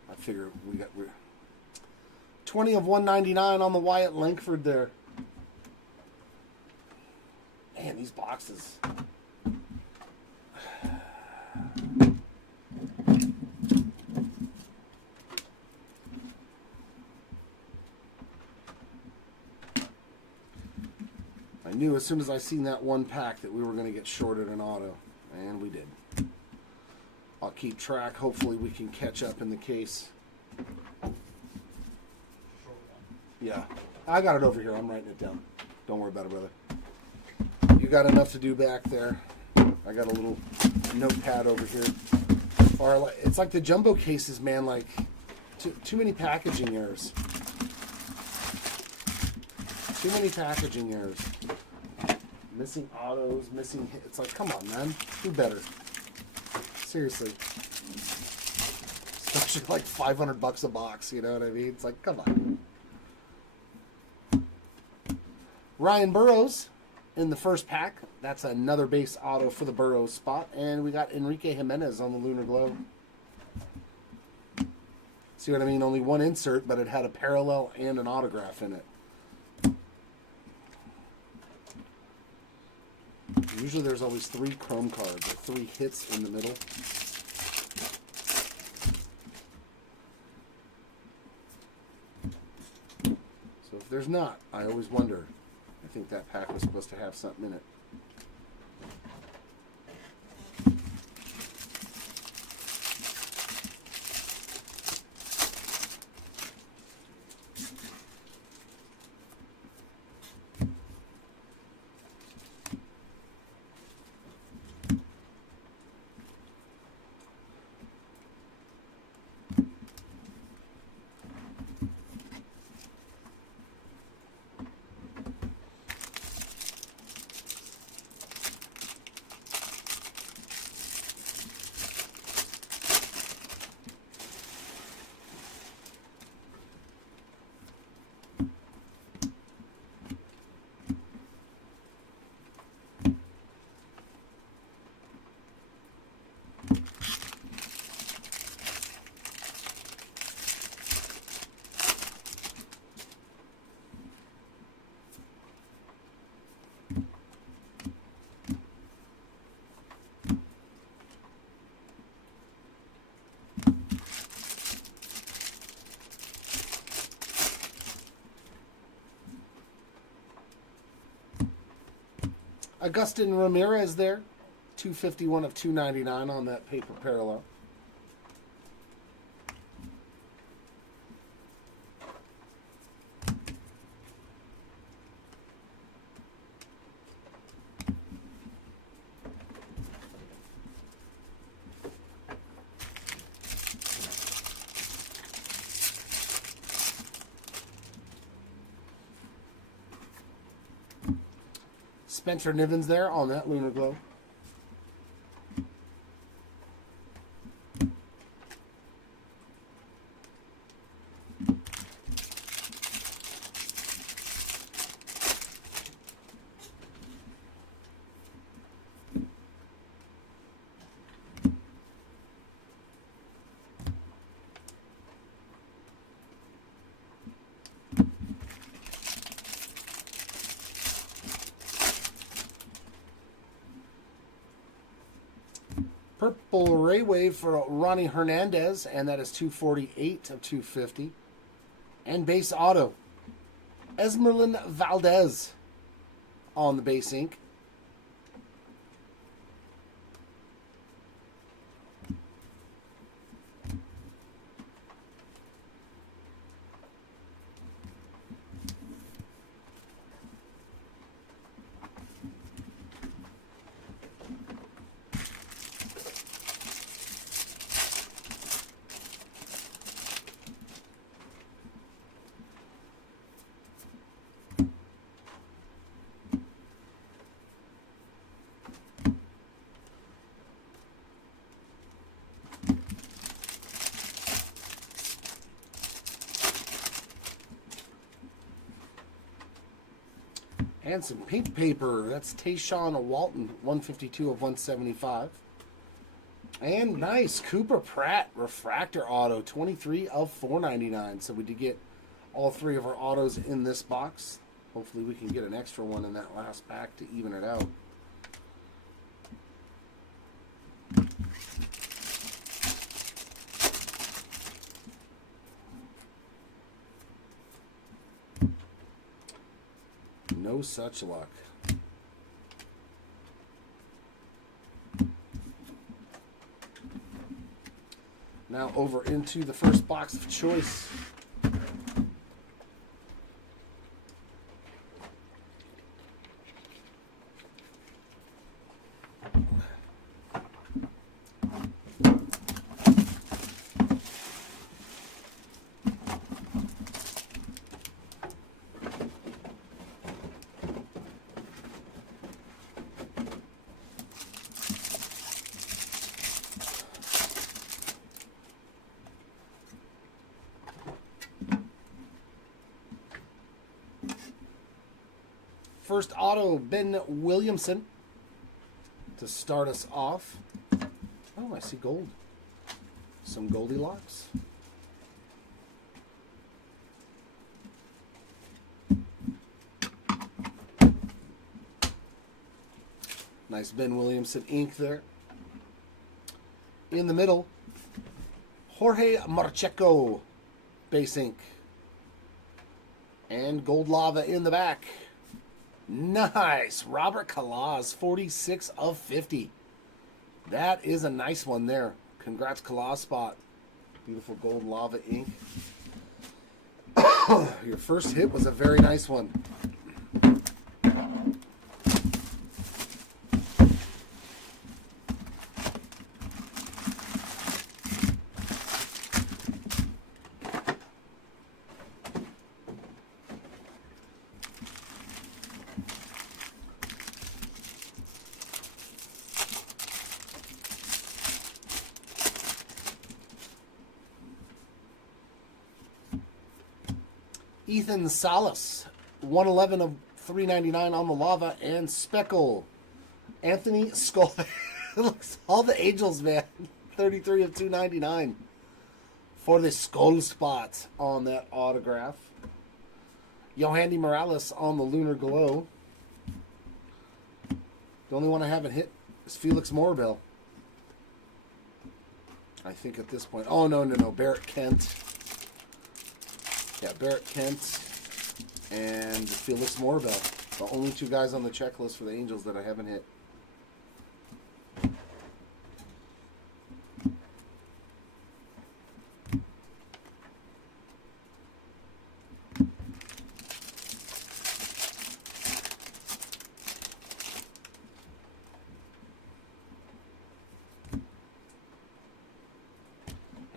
I figure we're 20 of 199 on the Wyatt Langford there. Man, these boxes. I knew as soon as I seen that one pack that we were going to get shorted an auto, and we did. I'll keep track. Hopefully we can catch up in the case. Yeah. I got it over here. I'm writing it down. Don't worry about it, brother. You got enough to do back there. I got a little notepad over here. Or it's like the jumbo cases, man. Like, too many packaging errors. Too many packaging errors. Missing autos, missing hits. It's like, come on, man. Do better. Seriously. Especially like $500 a box, you know what I mean? It's like, come on. Ryan Burroughs in the first pack. That's another base auto for the Burroughs spot. And we got Enrique Jimenez on the Lunar Glow. See what I mean? Only one insert, but it had a parallel and an autograph in it. Usually there's always 3 chrome cards or 3 hits in the middle. So if there's not, I always wonder. I think that pack was supposed to have something in it. Agustin Ramirez there. 251 of 299 on that paper parallel. Spencer Nivens there on that Lunar Glow. Purple Ray Wave for Ronnie Hernandez, and that is 248 of 250. And base auto, Esmeralyn Valdez on the base ink. And some pink paper. That's Tayshawn Walton, 152 of 175. And nice Cooper Pratt refractor auto, 23 of 499. So we did get all three of our autos in this box. Hopefully we can get an extra one in that last pack to even it out. No such luck. Now over into the first box of choice. First auto, Ben Williamson to start us off. Oh, I see gold. Some Goldilocks. Nice Ben Williamson ink there. In the middle, Jorge Marcheco base ink. And gold lava in the back. Nice. Robert Kalaz, 46 of 50. That is a nice one there. Congrats, Kalaz Spot. Beautiful gold lava ink. Your first hit was a very nice one. Ethan Salas, 111 of 399 on the lava, and Speckle. Anthony Skull. Looks all the Angels, man. 33 of 299 for the skull spot on that autograph. Yohandy Morales on the Lunar Glow. The only one I haven't hit is Felix Morabel. I think at this point. Oh, no. Barrett Kent. Yeah, Barrett Kent and Felix Morabel. The only two guys on the checklist for the Angels that I haven't hit.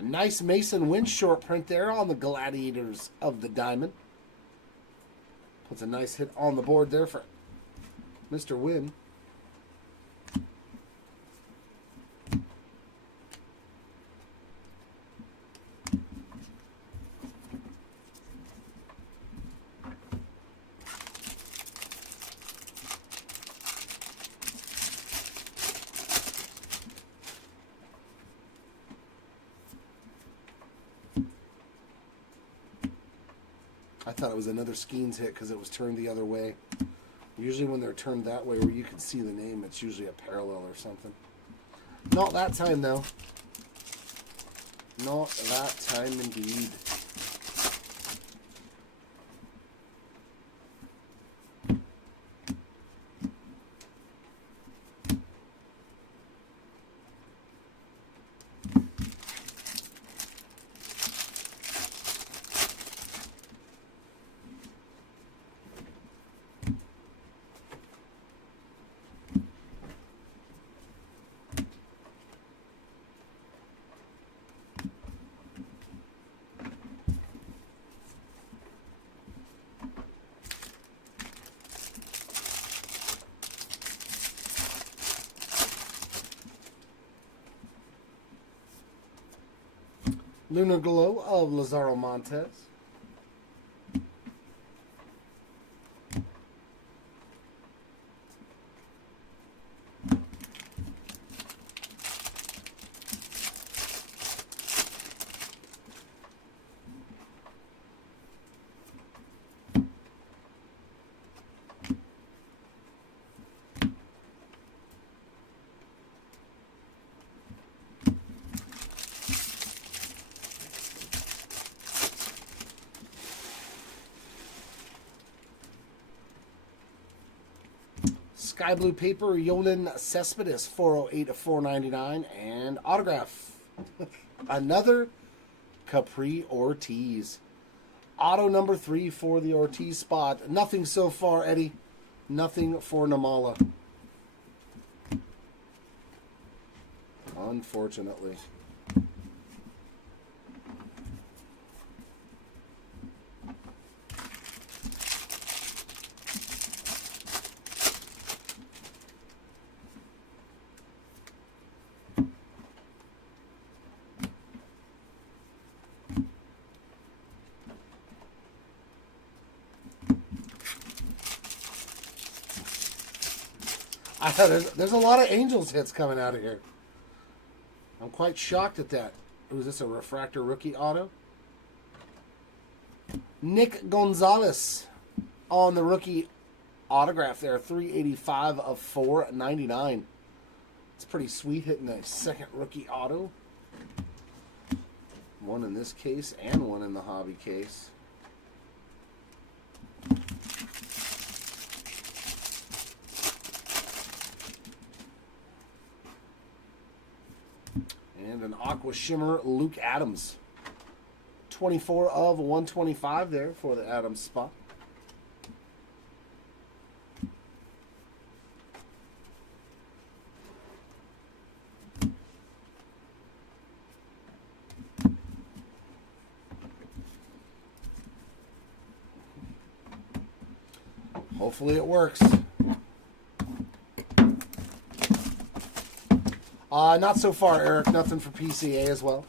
Nice Mason Wynn short print there on the Gladiators of the Diamond. Puts a nice hit on the board there for Mr. Wynn. I thought it was another Skeens hit because it was turned the other way. Usually when they're turned that way where you can see the name, it's usually a parallel or something. Not that time, though. Not that time, indeed. Lunar Glow of Lazaro Montes. Sky blue paper, Yolan Cespedes, 408 of 499, and autograph. Another Capri Ortiz. Auto number 3 for the Ortiz spot. Nothing so far, Eddie. Nothing for Namala. Unfortunately. There's a lot of Angels hits coming out of here. I'm quite shocked at that. Was this a refractor rookie auto? Nick Gonzalez on the rookie autograph there. 385 of 499. It's pretty sweet hitting a second rookie auto. One in this case and one in the hobby case. And an Aqua Shimmer Luke Adams. 24 of 125 there for the Adams spot. Hopefully it works. Not so far, Eric. Nothing for PCA as well.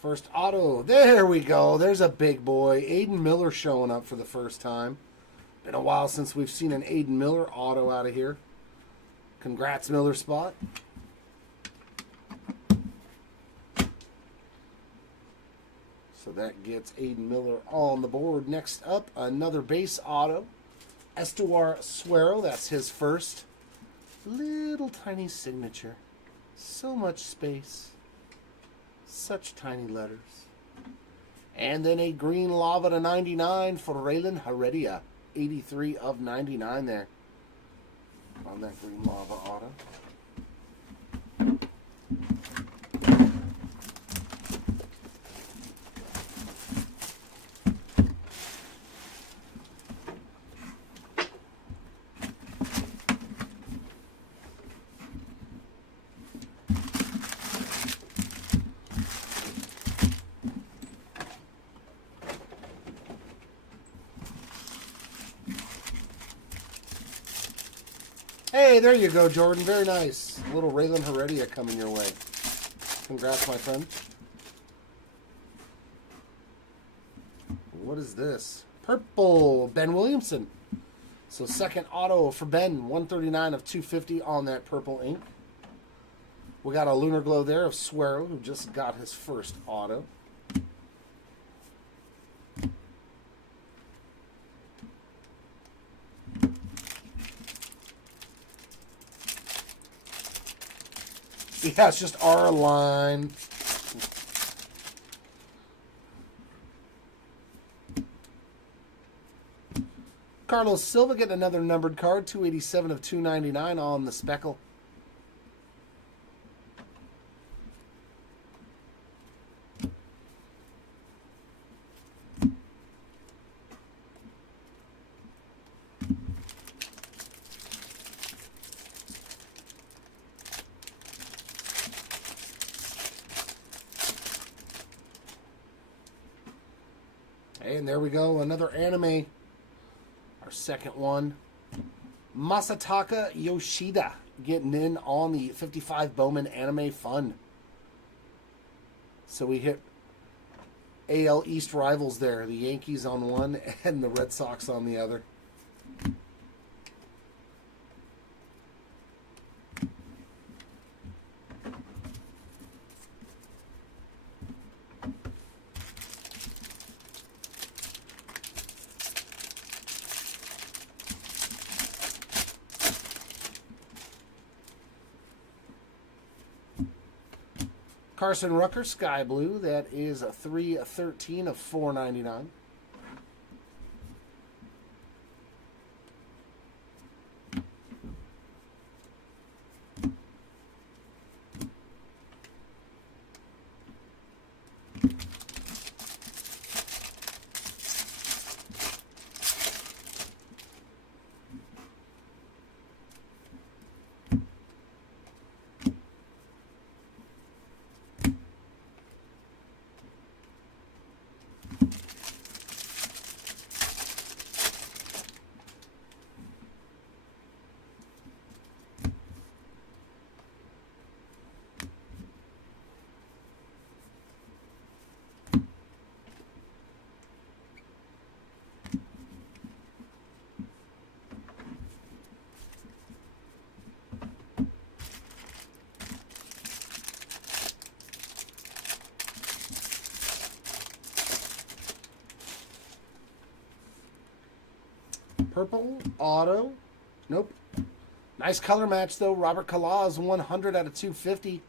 First auto. There we go. There's a big boy. Aiden Miller showing up for the first time. Been a while since we've seen an Aiden Miller auto out of here. Congrats, Miller spot. So that gets Aiden Miller on the board. Next up, another base auto. Estuar Suero, that's his first. Little tiny signature. So much space. Such tiny letters. And then a green lava to 99 for Raylan Heredia. 83 of 99 there. On that green lava auto. Hey, there you go, Jordan. Very nice. A little Raylan Heredia coming your way. Congrats, my friend. What is this? Purple, Ben Williamson. So second auto for Ben, 139 of 250 on that purple ink. We got a Lunar Glow there of Suero, who just got his first auto. Yeah, it's just our line. Carlos Silva getting another numbered card, 287 of 299 on the speckle. And there we go, another anime. Our second one. Masataka Yoshida getting in on the 55 Bowman Anime Fun. So we hit AL East rivals there. The Yankees on one and the Red Sox on the other. Carson Rucker, Sky Blue. That is a 3/13 of 4.99. Purple auto. Nope. Nice color match, though. Robert Calaz, 100 out of 250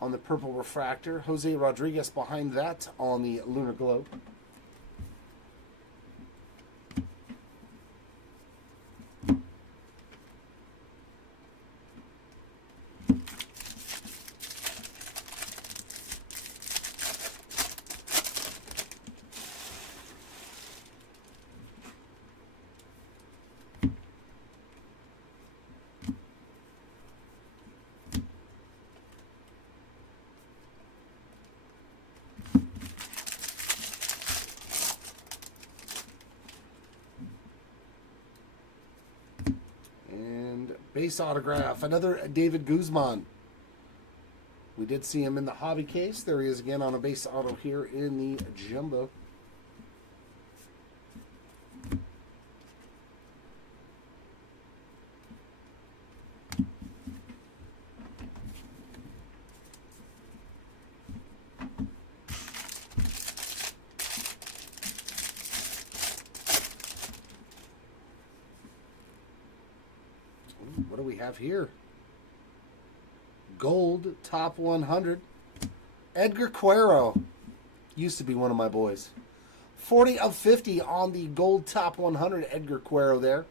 on the purple refractor. Jose Rodriguez behind that on the Lunar Globe. Base autograph, another David Guzman. We did see him in the hobby case. There he is again on a base auto here in the jumbo. What do we have here? Gold, top 100. Edgar Cuero. Used to be one of my boys. 40 of 50 on the gold top 100. Edgar Cuero there.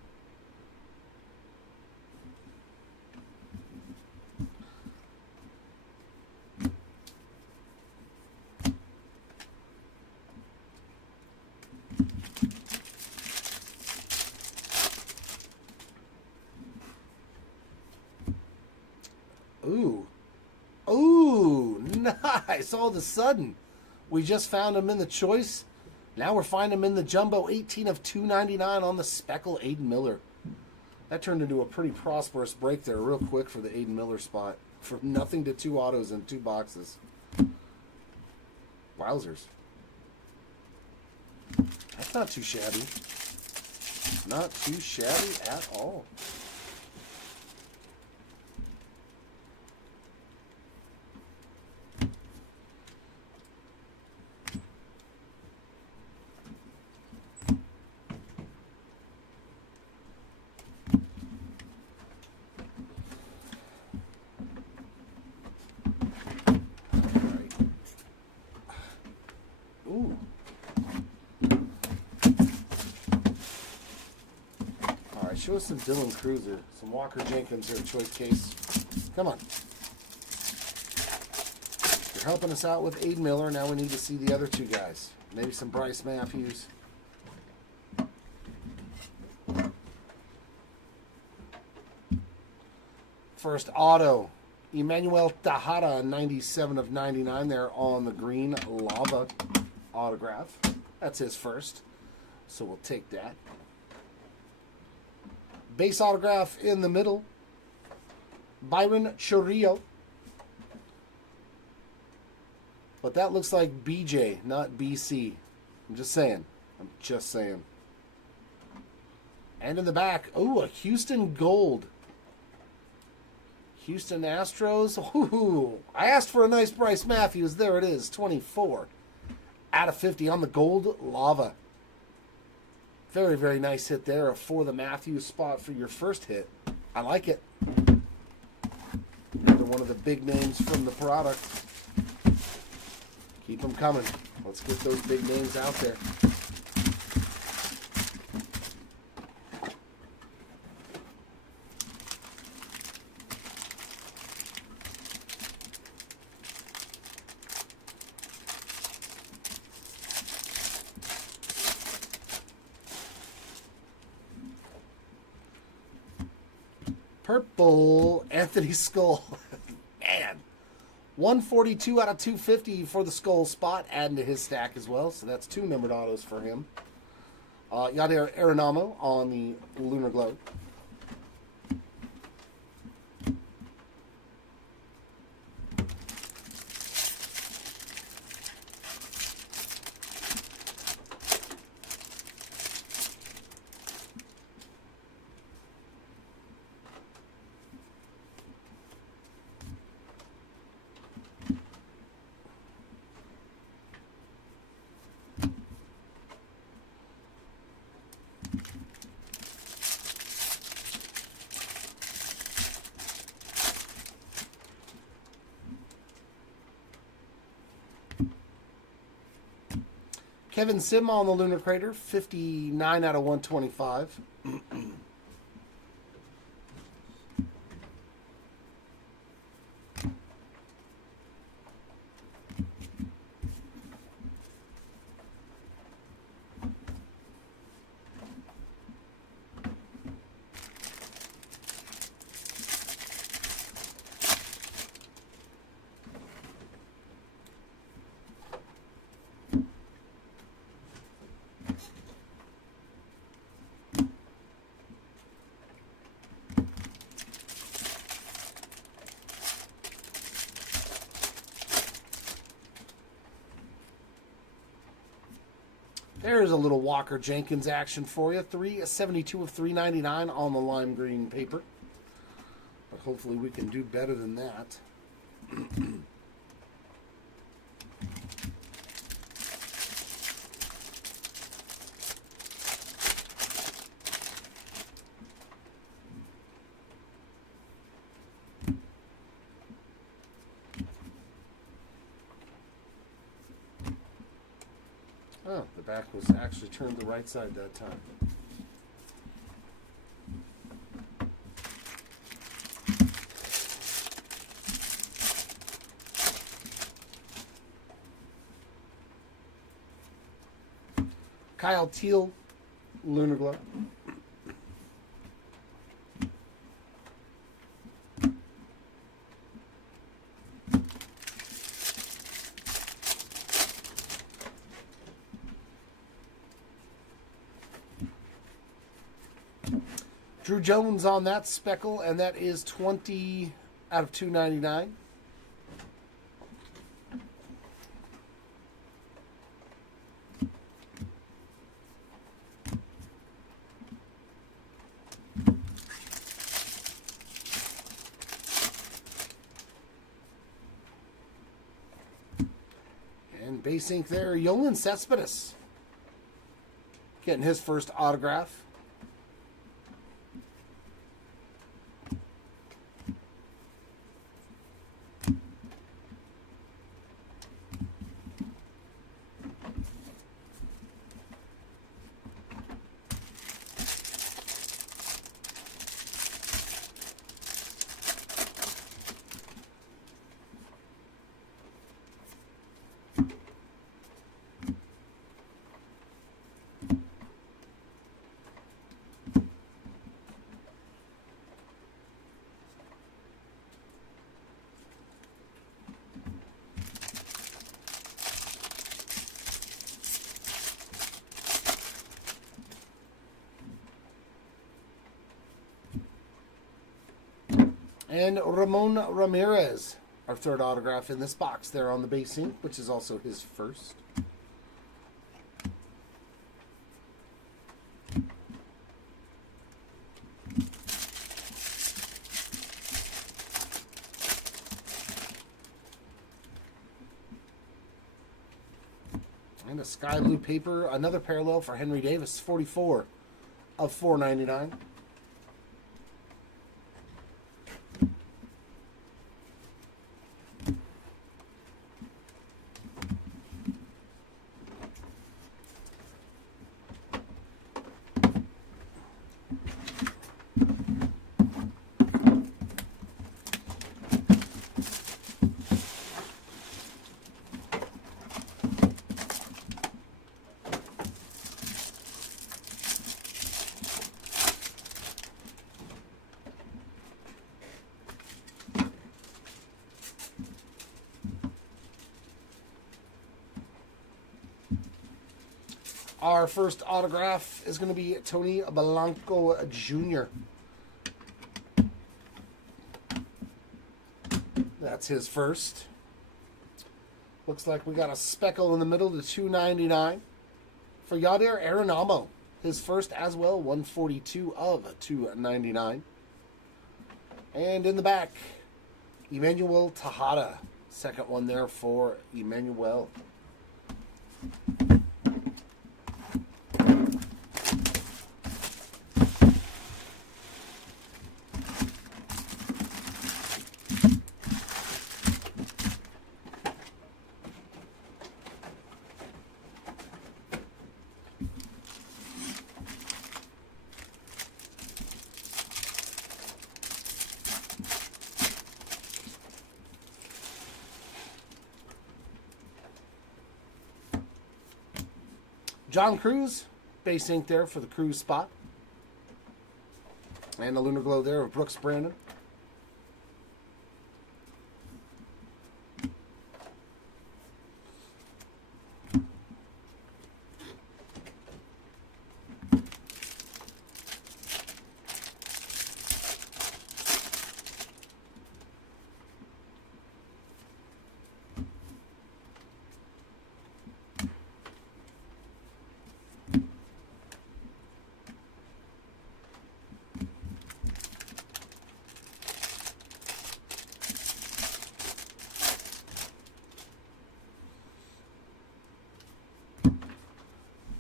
Ooh. Ooh, nice. All of a sudden, we just found him in the choice. Now we're finding him in the jumbo. 18 of 299 on the Speckle, Aiden Miller. That turned into a pretty prosperous break there real quick for the Aiden Miller spot. From nothing to 2 autos in 2 boxes. Wowzers. That's not too shabby. Not too shabby at all. Ooh. All right, show us some Dylan Cruiser, some Walker Jenkins or choice case. Come on. You're helping us out with Aiden Miller. Now we need to see the other 2 guys. Maybe some Bryce Matthews. First auto. Emmanuel Tejada, 97 of 99 there on the green lava autograph. That's his first, so we'll take that. Base autograph in the middle. Byron Chorrillo. But that looks like BJ, not BC. I'm just saying. And in the back, oh, a Houston Gold. Houston Astros. Ooh, I asked for a nice Bryce Matthews. There it is, 24 out of 50 on the gold lava. Very, very nice hit there for the Matthews spot for your first hit. I like it. Another one of the big names from the product. Keep them coming. Let's get those big names out there. Purple Anthony Skull. Man. 142 out of 250 for the Skull spot, adding to his stack as well. So that's 2 numbered autos for him. Yadier Arenamo on the Lunar Globe. Kevin Sim on the Lunar Crater, 59 out of 125. There's a little Walker Jenkins action for you. 372 of 399 on the lime green paper. But hopefully we can do better than that. Oh, the back was actually turned the right side that time. Kyle Teal, Lunar Glow. Drew Jones on that speckle, and that is 20 out of 299. And base ink there, Yolan Cespedes getting his first autograph. And Ramon Ramirez, our third autograph in this box there on the base ink, which is also his first. And a sky blue paper, another parallel for Henry Davis, 44 of 499. Our first autograph is going to be Tony Blanco Jr. That's his first. Looks like we got a speckle in the middle to $2.99 for Yadier Aronamo. His first as well, 142 of $2.99. And in the back, Emmanuel Tejada. Second one there for Emmanuel. John Cruz, base ink there for the Cruz spot. And the Lunar Glow there of Brooks Brandon.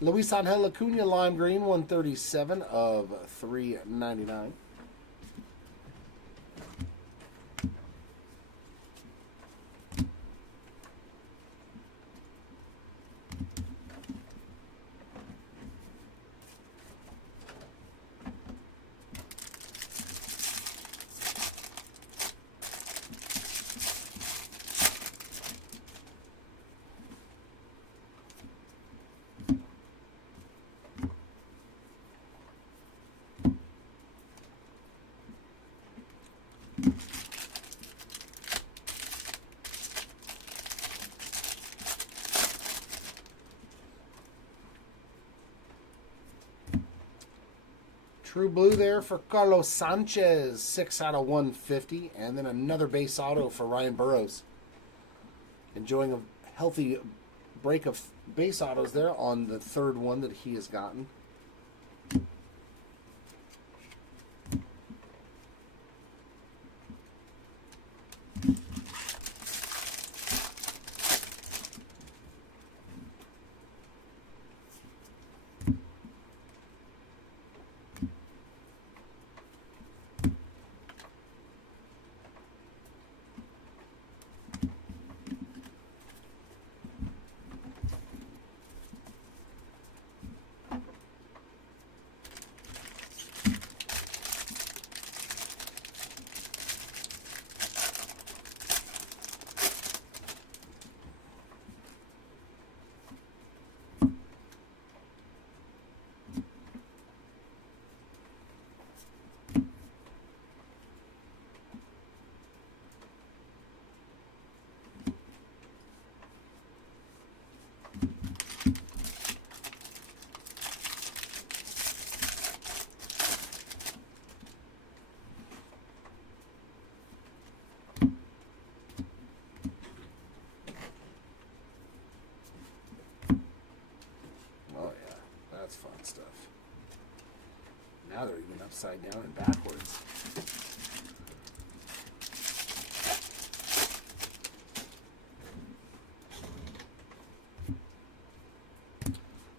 Luis Angel Acuna Lime Green, 137 of $3.99. True Blue there for Carlos Sanchez, 6 out of 150. And then another base auto for Ryan Burroughs. Enjoying a healthy break of base autos there on the third one that he has gotten. That's fun stuff. Now they're even upside down and backwards.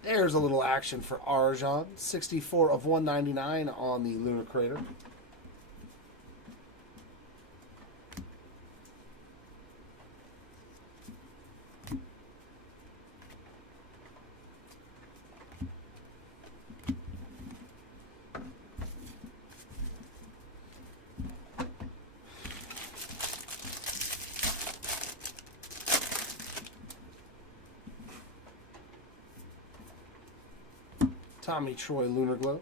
There's a little action for Arjan. 64 of 199 on the Lunar Crater. Tommy Troy Lunar Glow.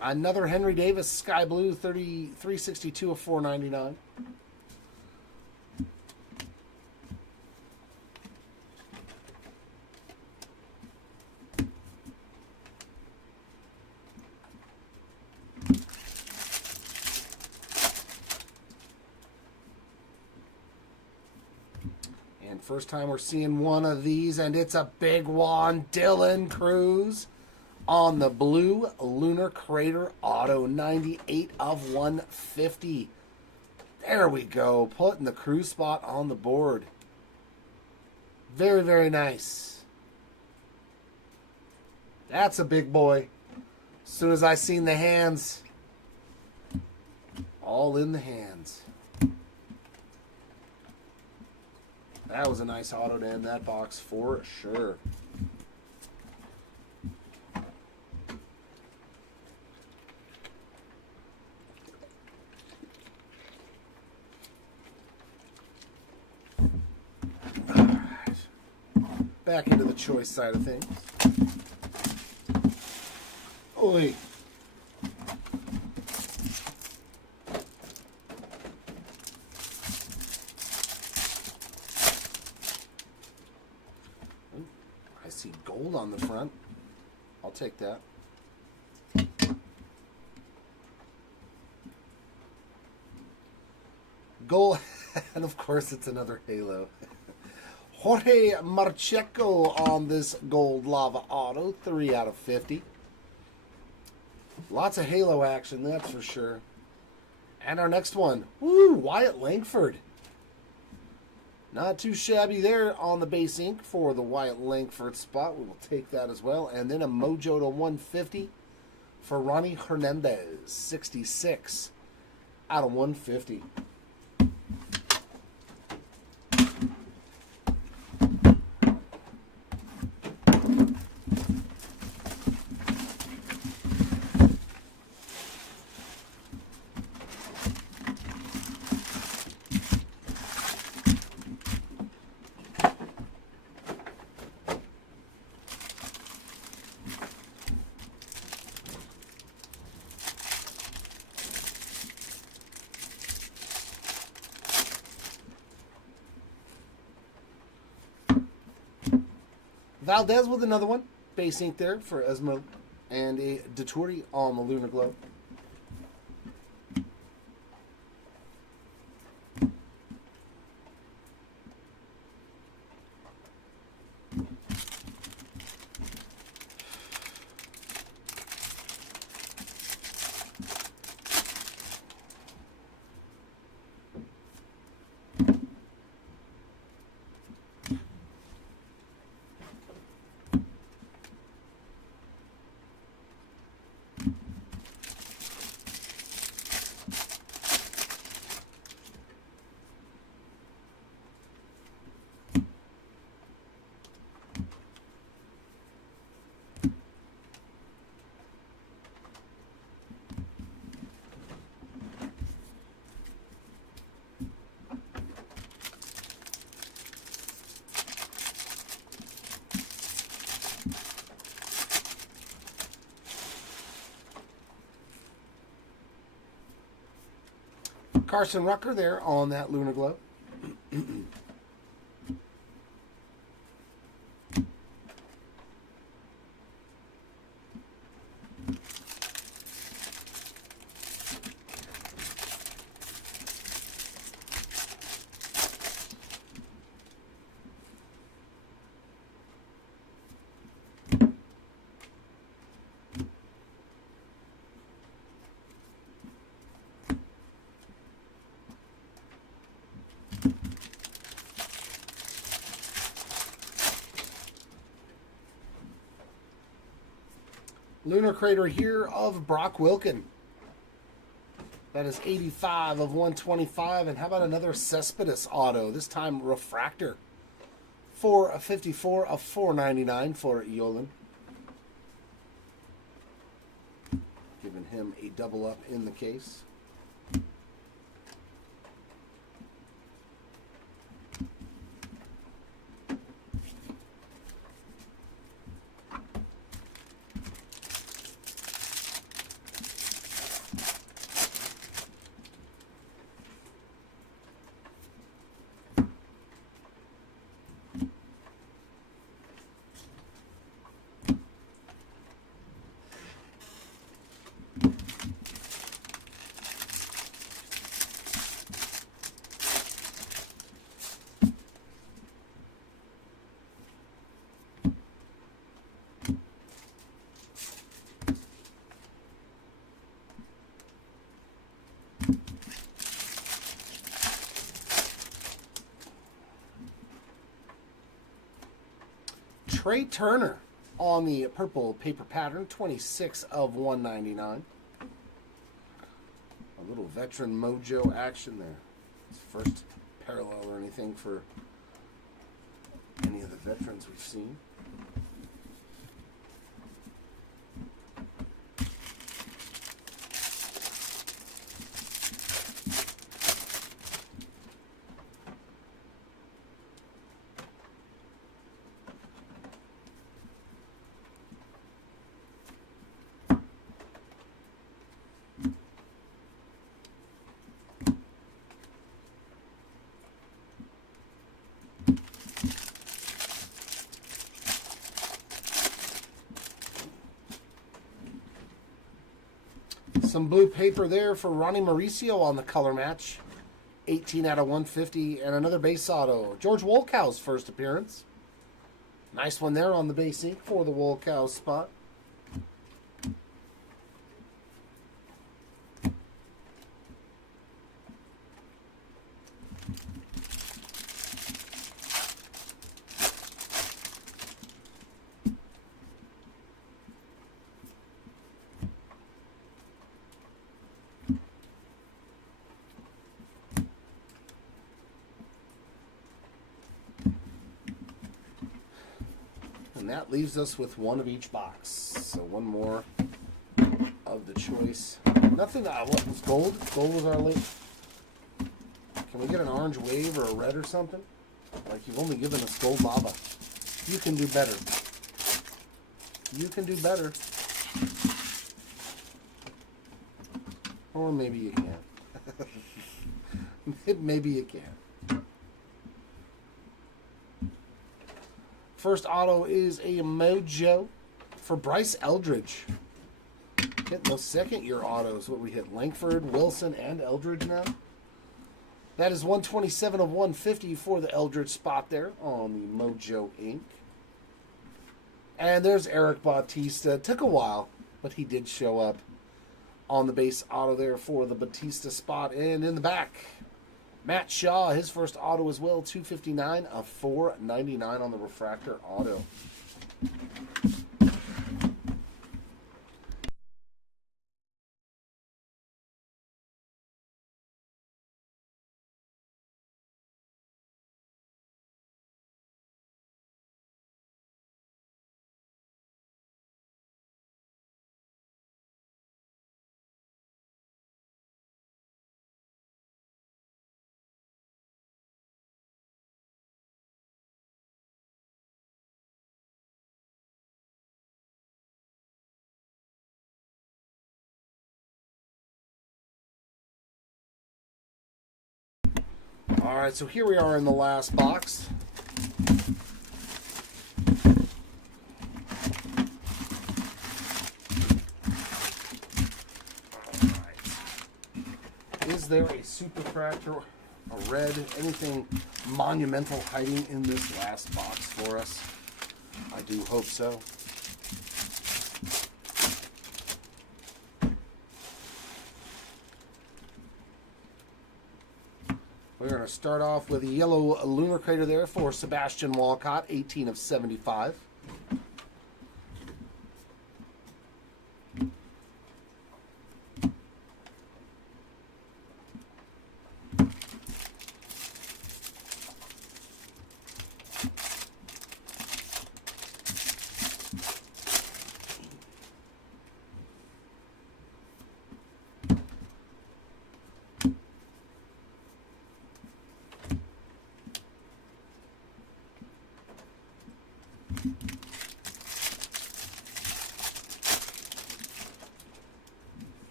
Another Henry Davis Sky Blue 362 of 499. And first time we're seeing one of these, and it's a big one. Dylan Cruz on the blue Lunar Crater Auto, 98 of 150. There we go, putting the Cruz spot on the board. Very, very nice. That's a big boy. As soon as I seen the hands, all in the hands. That was a nice auto to end that box for sure. All right. Back into the choice side of things. Oi. I see gold on the front. I'll take that. Gold, and of course it's another halo. Jorge Marcheco on this gold lava auto, 3 out of 50. Lots of halo action, that's for sure. And our next one, woo, Wyatt Langford. Not too shabby there on the base ink for the Wyatt Langford spot. We will take that as well. And then a Mojo to 150 for Ronnie Hernandez, 66 out of 150. Valdez with another one. Base ink there for Esmo. And a Deturi on the Lunar Glow. Carson Rucker there on that Lunar Glow. Lunar Crater here of Brock Wilken. That is 85 of 125. And how about another Cespedes auto? This time Refractor. 454 of 499 for Yolan. Giving him a double up in the case. Trey Turner on the purple paper pattern, 26 of 199. A little veteran mojo action there. It's first parallel or anything for any of the veterans we've seen. Some blue paper there for Ronnie Mauricio on the color match. 18 out of 150. And another base auto. George Wolkow's first appearance. Nice one there on the base ink for the Wolkow spot. And that leaves us with one of each box. So one more of the choice. Nothing, what was gold? Gold was our late. Can we get an orange wave or a red or something? Like, you've only given us gold lava. You can do better. You can do better. Or maybe you can't. Maybe you can. First auto is a mojo for Bryce Eldridge. Hitting those second-year autos. What we hit, Langford, Wilson, and Eldridge now. That is 127 of 150 for the Eldridge spot there on the Mojo Ink. And there's Eric Bautista. Took a while, but he did show up on the base auto there for the Bautista spot. And in the back, Matt Shaw, his first auto as well, 259 of 499 on the refractor auto. All right, so here we are in the last box. All right. Is there a superfractor, a red, anything monumental hiding in this last box for us? I do hope so. We're going to start off with a yellow lunar crater there for Sebastian Walcott, 18 of 75.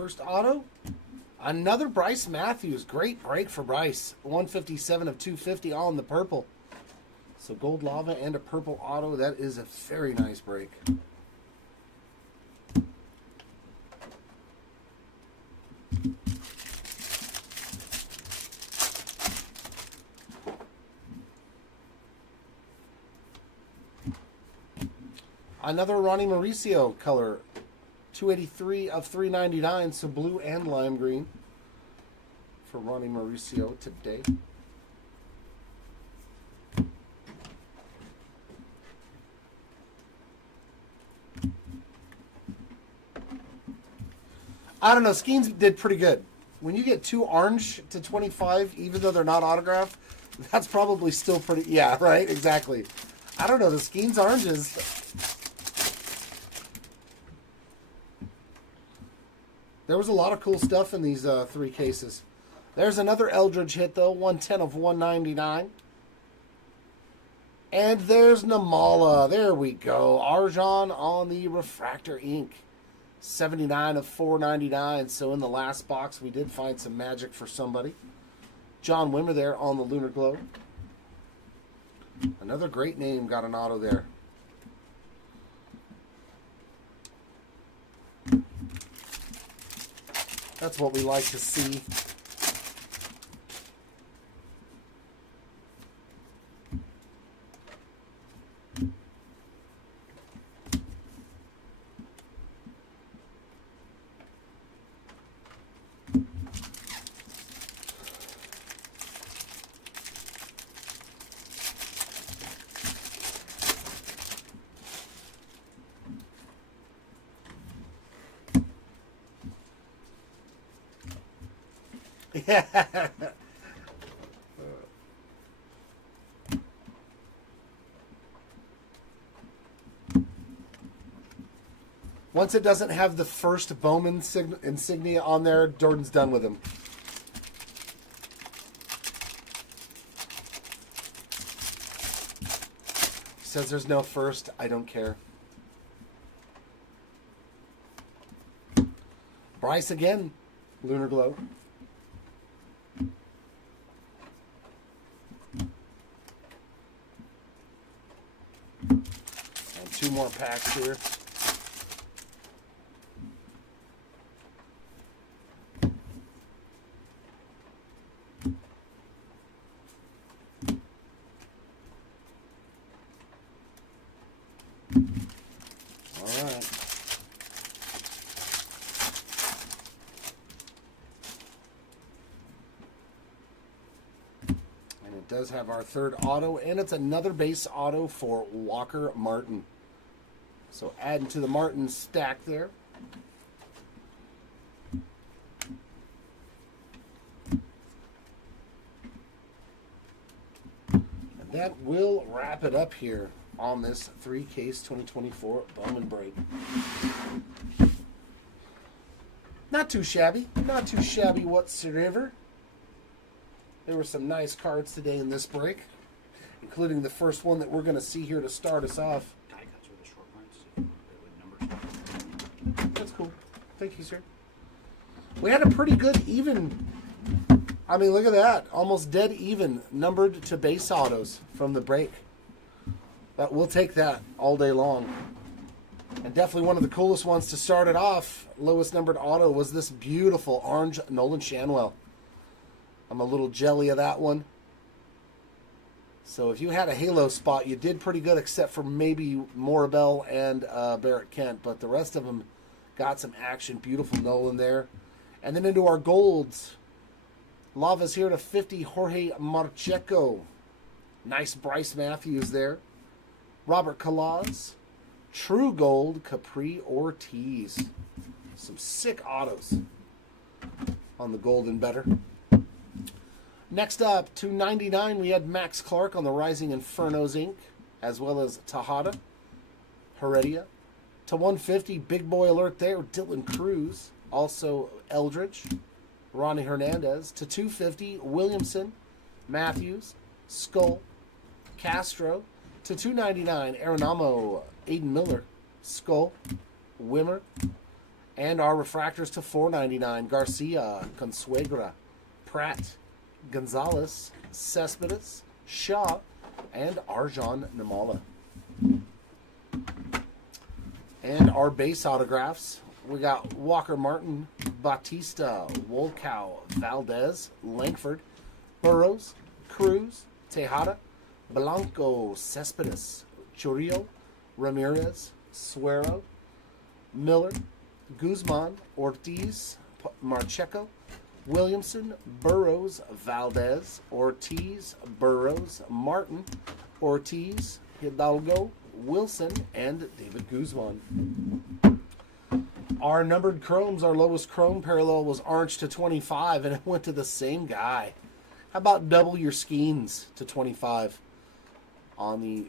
First auto, another Bryce Matthews. Great break for Bryce. 157 of 250 all in the purple. So gold lava and a purple auto. That is a very nice break. Another Ronnie Mauricio color. 283 of 399. So blue and lime green for Ronnie Mauricio today. I don't know. Skeens did pretty good. When you get 2 orange to 25, even though they're not autographed, that's probably still pretty... Yeah, right? Exactly. I don't know. The Skeens oranges... There was a lot of cool stuff in these 3 cases. There's another Eldridge hit, though. 110 of 199. And there's Namala. There we go. Arjan on the Refractor ink. 79 of 499. So in the last box, we did find some magic for somebody. John Wimmer there on the Lunar Globe. Another great name got an auto there. That's what we like to see. Yeah. Once it doesn't have the first Bowman insignia on there, Jordan's done with him. Says there's no first. I don't care. Bryce again. Lunar Glow. And 2 more packs here. All right. And it does have our 3rd auto, and it's another base auto for Walker Martin. So adding to the Martin stack there. And that will wrap it up here on this 3-case 2024 Bowman break. Not too shabby. Not too shabby whatsoever. There were some nice cards today in this break, including the first one that we're going to see here to start us off. Die cuts with the short prints. Numbers. That's cool. Thank you, sir. We had a pretty good even... I mean, look at that. Almost dead even numbered to base autos from the break. But we'll take that all day long. And definitely one of the coolest ones to start it off, lowest numbered auto, was this beautiful orange Nolan Shanwell. I'm a little jelly of that one. So if you had a halo spot, you did pretty good, except for maybe Morabel and Barrett Kent. But the rest of them got some action. Beautiful Nolan there. And then into our golds. Lava's here to 50, Jorge Marcheco. Nice Bryce Matthews there. Robert Calaz. True Gold, Capri Ortiz. Some sick autos on the Golden Better. Next up, to 99, we had Max Clark on the Rising Infernos Inc., as well as Tejada, Heredia. To 150, big boy alert there, Dylan Cruz. Also Eldridge, Ronnie Hernandez. To 250, Williamson, Matthews, Skull, Castro. To 299, Arenamo, Aiden Miller, Skull, Wimmer. And our refractors to $4.99. Garcia, Consuegra, Pratt, Gonzalez, Cespedes, Shaw, and Arjan Namala. And our base autographs, we got Walker Martin, Bautista, Wolkow, Valdez, Langford, Burrows, Cruz, Tejada, Blanco, Cespedes, Churillo, Ramirez, Suero, Miller, Guzman, Ortiz, Marcheco, Williamson, Burrows, Valdez, Ortiz, Burrows, Martin, Ortiz, Hidalgo, Wilson, and David Guzman. Our numbered chromes, our lowest chrome parallel was orange to 25, and it went to the same guy. How about double your Skeens to 25 on the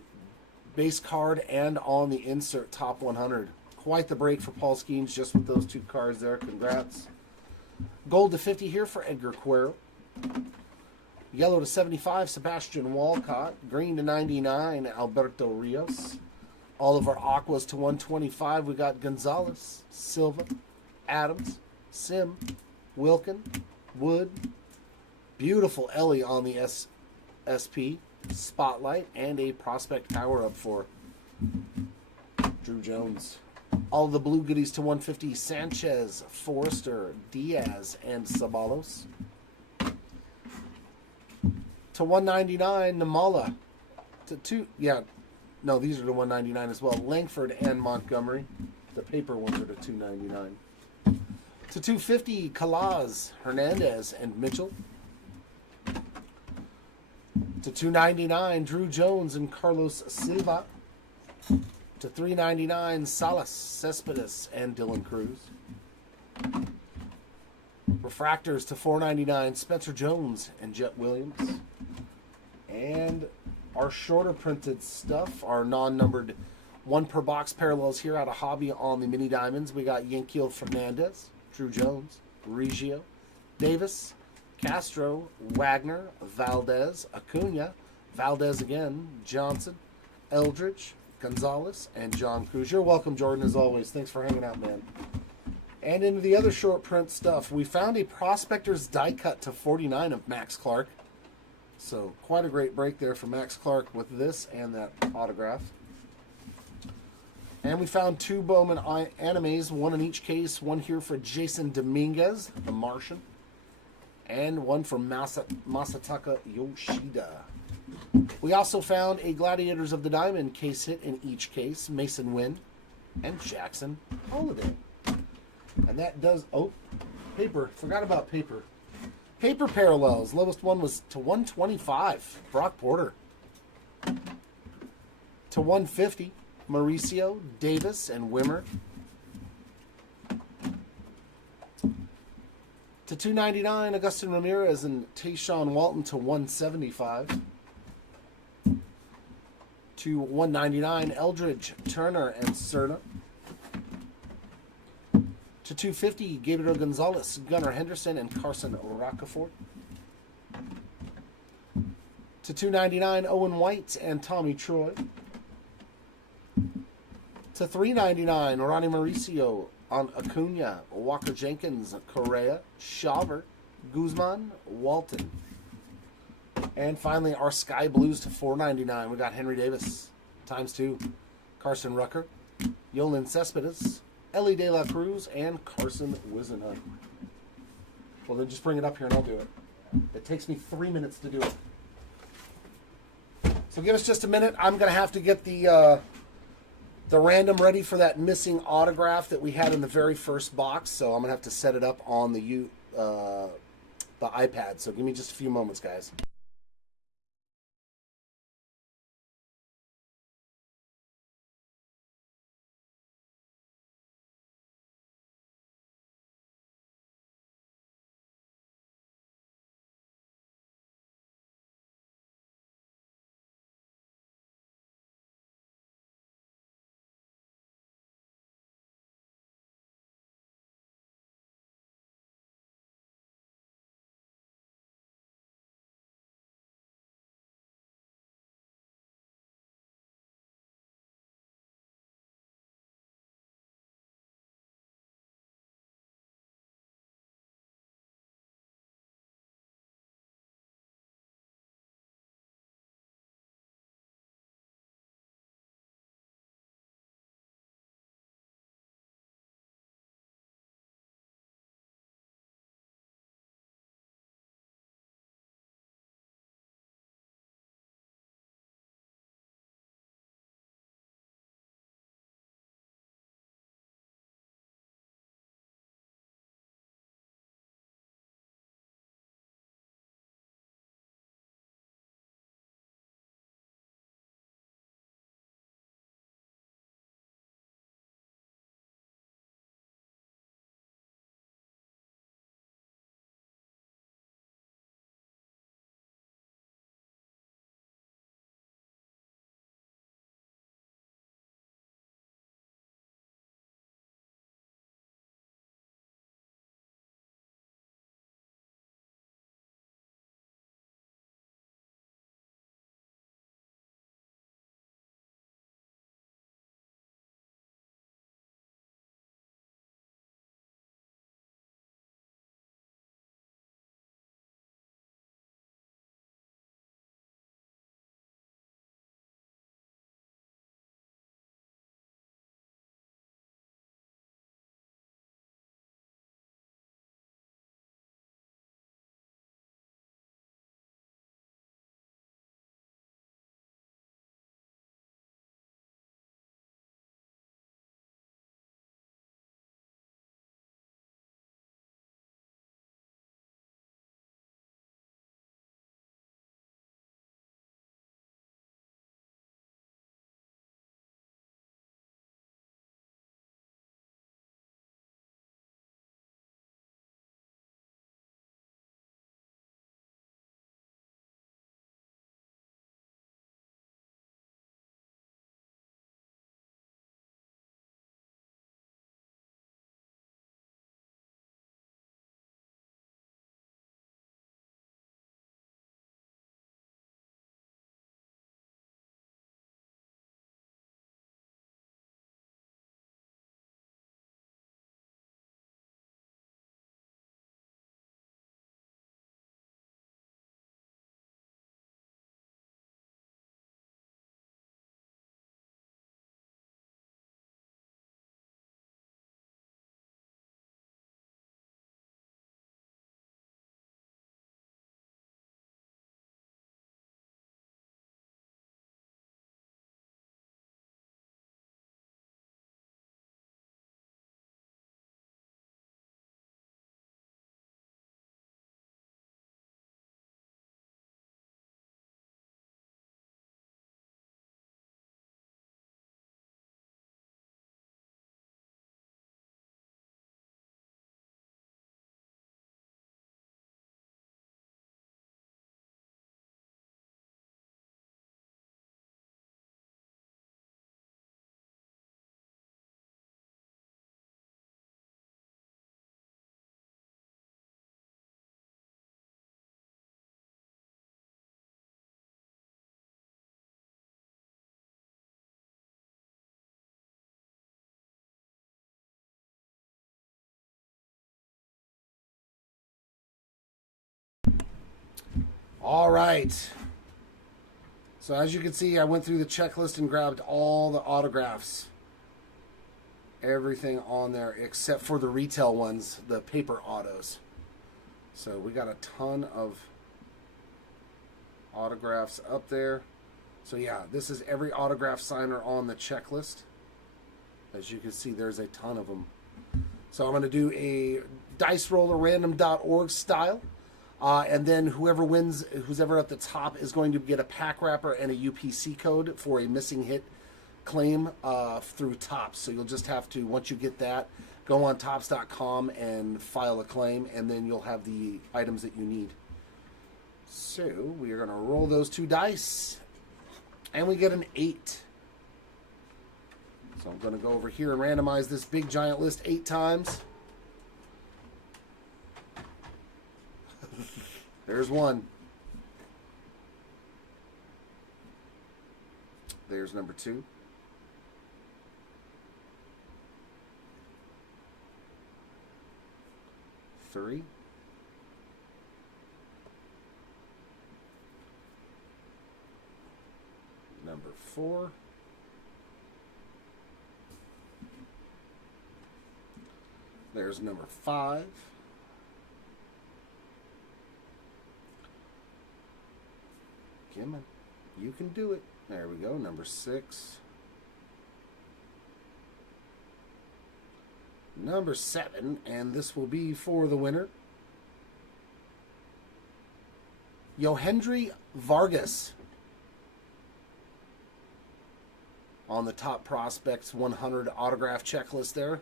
base card and on the insert top 100. Quite the break for Paul Skeens just with those two cards there. Congrats. Gold to 50 here for Edgar Cuero. Yellow to 75, Sebastian Walcott. Green to 99, Alberto Rios. All of our aquas to 125. We got Gonzalez, Silva, Adams, Sim, Wilkin, Wood. Beautiful Ellie on the SP, Spotlight, and a prospect power-up for Drew Jones. All the blue goodies to 150, Sanchez, Forrester, Diaz, and Sabalos. To 199, Namala. These are to 199 as well. Langford and Montgomery. The paper ones are to 299. To 250, Calaz, Hernandez, and Mitchell. To 299, Drew Jones and Carlos Silva. To 399, Salas, Cespedes, and Dylan Cruz. Refractors to 499, Spencer Jones and Jet Williams. And our shorter printed stuff, our non-numbered one per box parallels here out of Hobby on the mini diamonds. We got Yankiel Fernandez, Drew Jones, Reggio, Davis, Castro, Wagner, Valdez, Acuna, Valdez again, Johnson, Eldridge, Gonzalez, and John Cruz. You're welcome, Jordan, as always. Thanks for hanging out, man. And into the other short print stuff, we found a Prospector's die cut to 49 of Max Clark. So quite a great break there for Max Clark with this and that autograph. And we found two Bowman animes, one in each case. One here for Jason Dominguez, the Martian, and one from Masataka Yoshida. We also found a Gladiators of the Diamond case hit in each case, Mason Wynn and Jackson Holiday. And that does, paper, forgot about paper. Paper parallels, lowest one was to 125, Brock Porter. To 150, Mauricio, Davis, and Wimmer. To 299, Agustin Ramirez and Tayshawn Walton to 175. To 199, Eldridge, Turner, and Cerna. To 250, Gabriel Gonzalez, Gunnar Henderson, and Carson Rocafort. To 299, Owen White and Tommy Troy. To 399, Ronnie Mauricio on Acuna, Walker Jenkins, Correa, Shawver, Guzman, Walton. And finally, our Sky Blues to 499. We got Henry Davis, ×2, Carson Rucker, Yolan Cespedes, Ellie De La Cruz, and Carson Wisenhunt. Well, then just bring it up here and I'll do it. It takes me 3 minutes to do it. So give us just a minute. I'm going to have to get the random ready for that missing autograph that we had in the very first box. So I'm going to have to set it up on the iPad. So give me just a few moments, guys. All right. So as you can see, I went through the checklist and grabbed all the autographs. Everything on there except for the retail ones, the paper autos. So we got a ton of autographs up there. So yeah, this is every autograph signer on the checklist. As you can see, there's a ton of them. So I'm going to do a dice roller random.org style. And then whoever wins, who's ever at the top, is going to get a pack wrapper and a UPC code for a missing hit claim through Topps. So you'll just have to, once you get that, go on Topps.com and file a claim, and then you'll have the items that you need. So we are going to roll those 2 dice, and we get an 8. So I'm going to go over here and randomize this big giant list 8 times. There's 1. There's number 2. Three. Number 4. There's number 5. Come on. You can do it. There we go. Number 6. Number 7. And this will be for the winner. Yohendry Vargas. On the Top Prospects 100 autograph checklist there.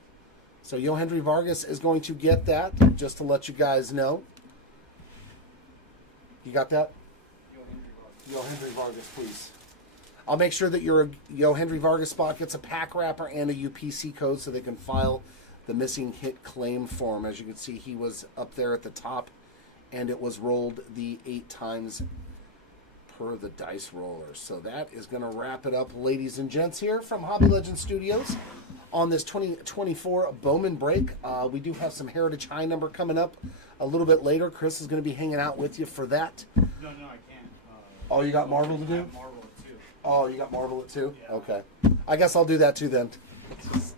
So Yohendry Vargas is going to get that, just to let you guys know. You got that? Yohendry Vargas, please. I'll make sure that your Yohendry Vargas spot gets a pack wrapper and a UPC code so they can file the missing hit claim form. As you can see, he was up there at the top, and it was rolled the 8 times per the dice roller. So that is going to wrap it up, ladies and gents, here from Hobby Legends Studios on this 2024 Bowman break. We do have some Heritage High number coming up a little bit later. Chris is going to be hanging out with you for that. No, I can't. Oh, you got Marvel to do? I have Marvel at 2. Oh, you got Marvel at 2? Yeah. Okay. I guess I'll do that too then. Just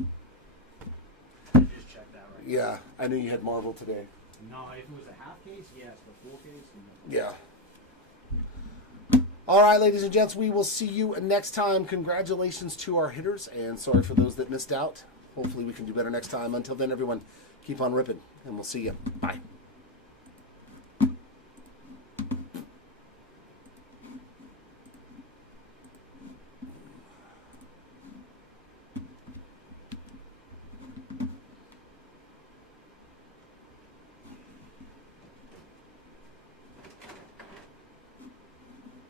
check that right Yeah, I knew you had Marvel today. now. No, if it was a half case, yes. The full case, no. Yeah. All right, ladies and gents, we will see you next time. Congratulations to our hitters, and sorry for those that missed out. Hopefully we can do better next time. Until then, everyone, keep on ripping, and we'll see you. Bye.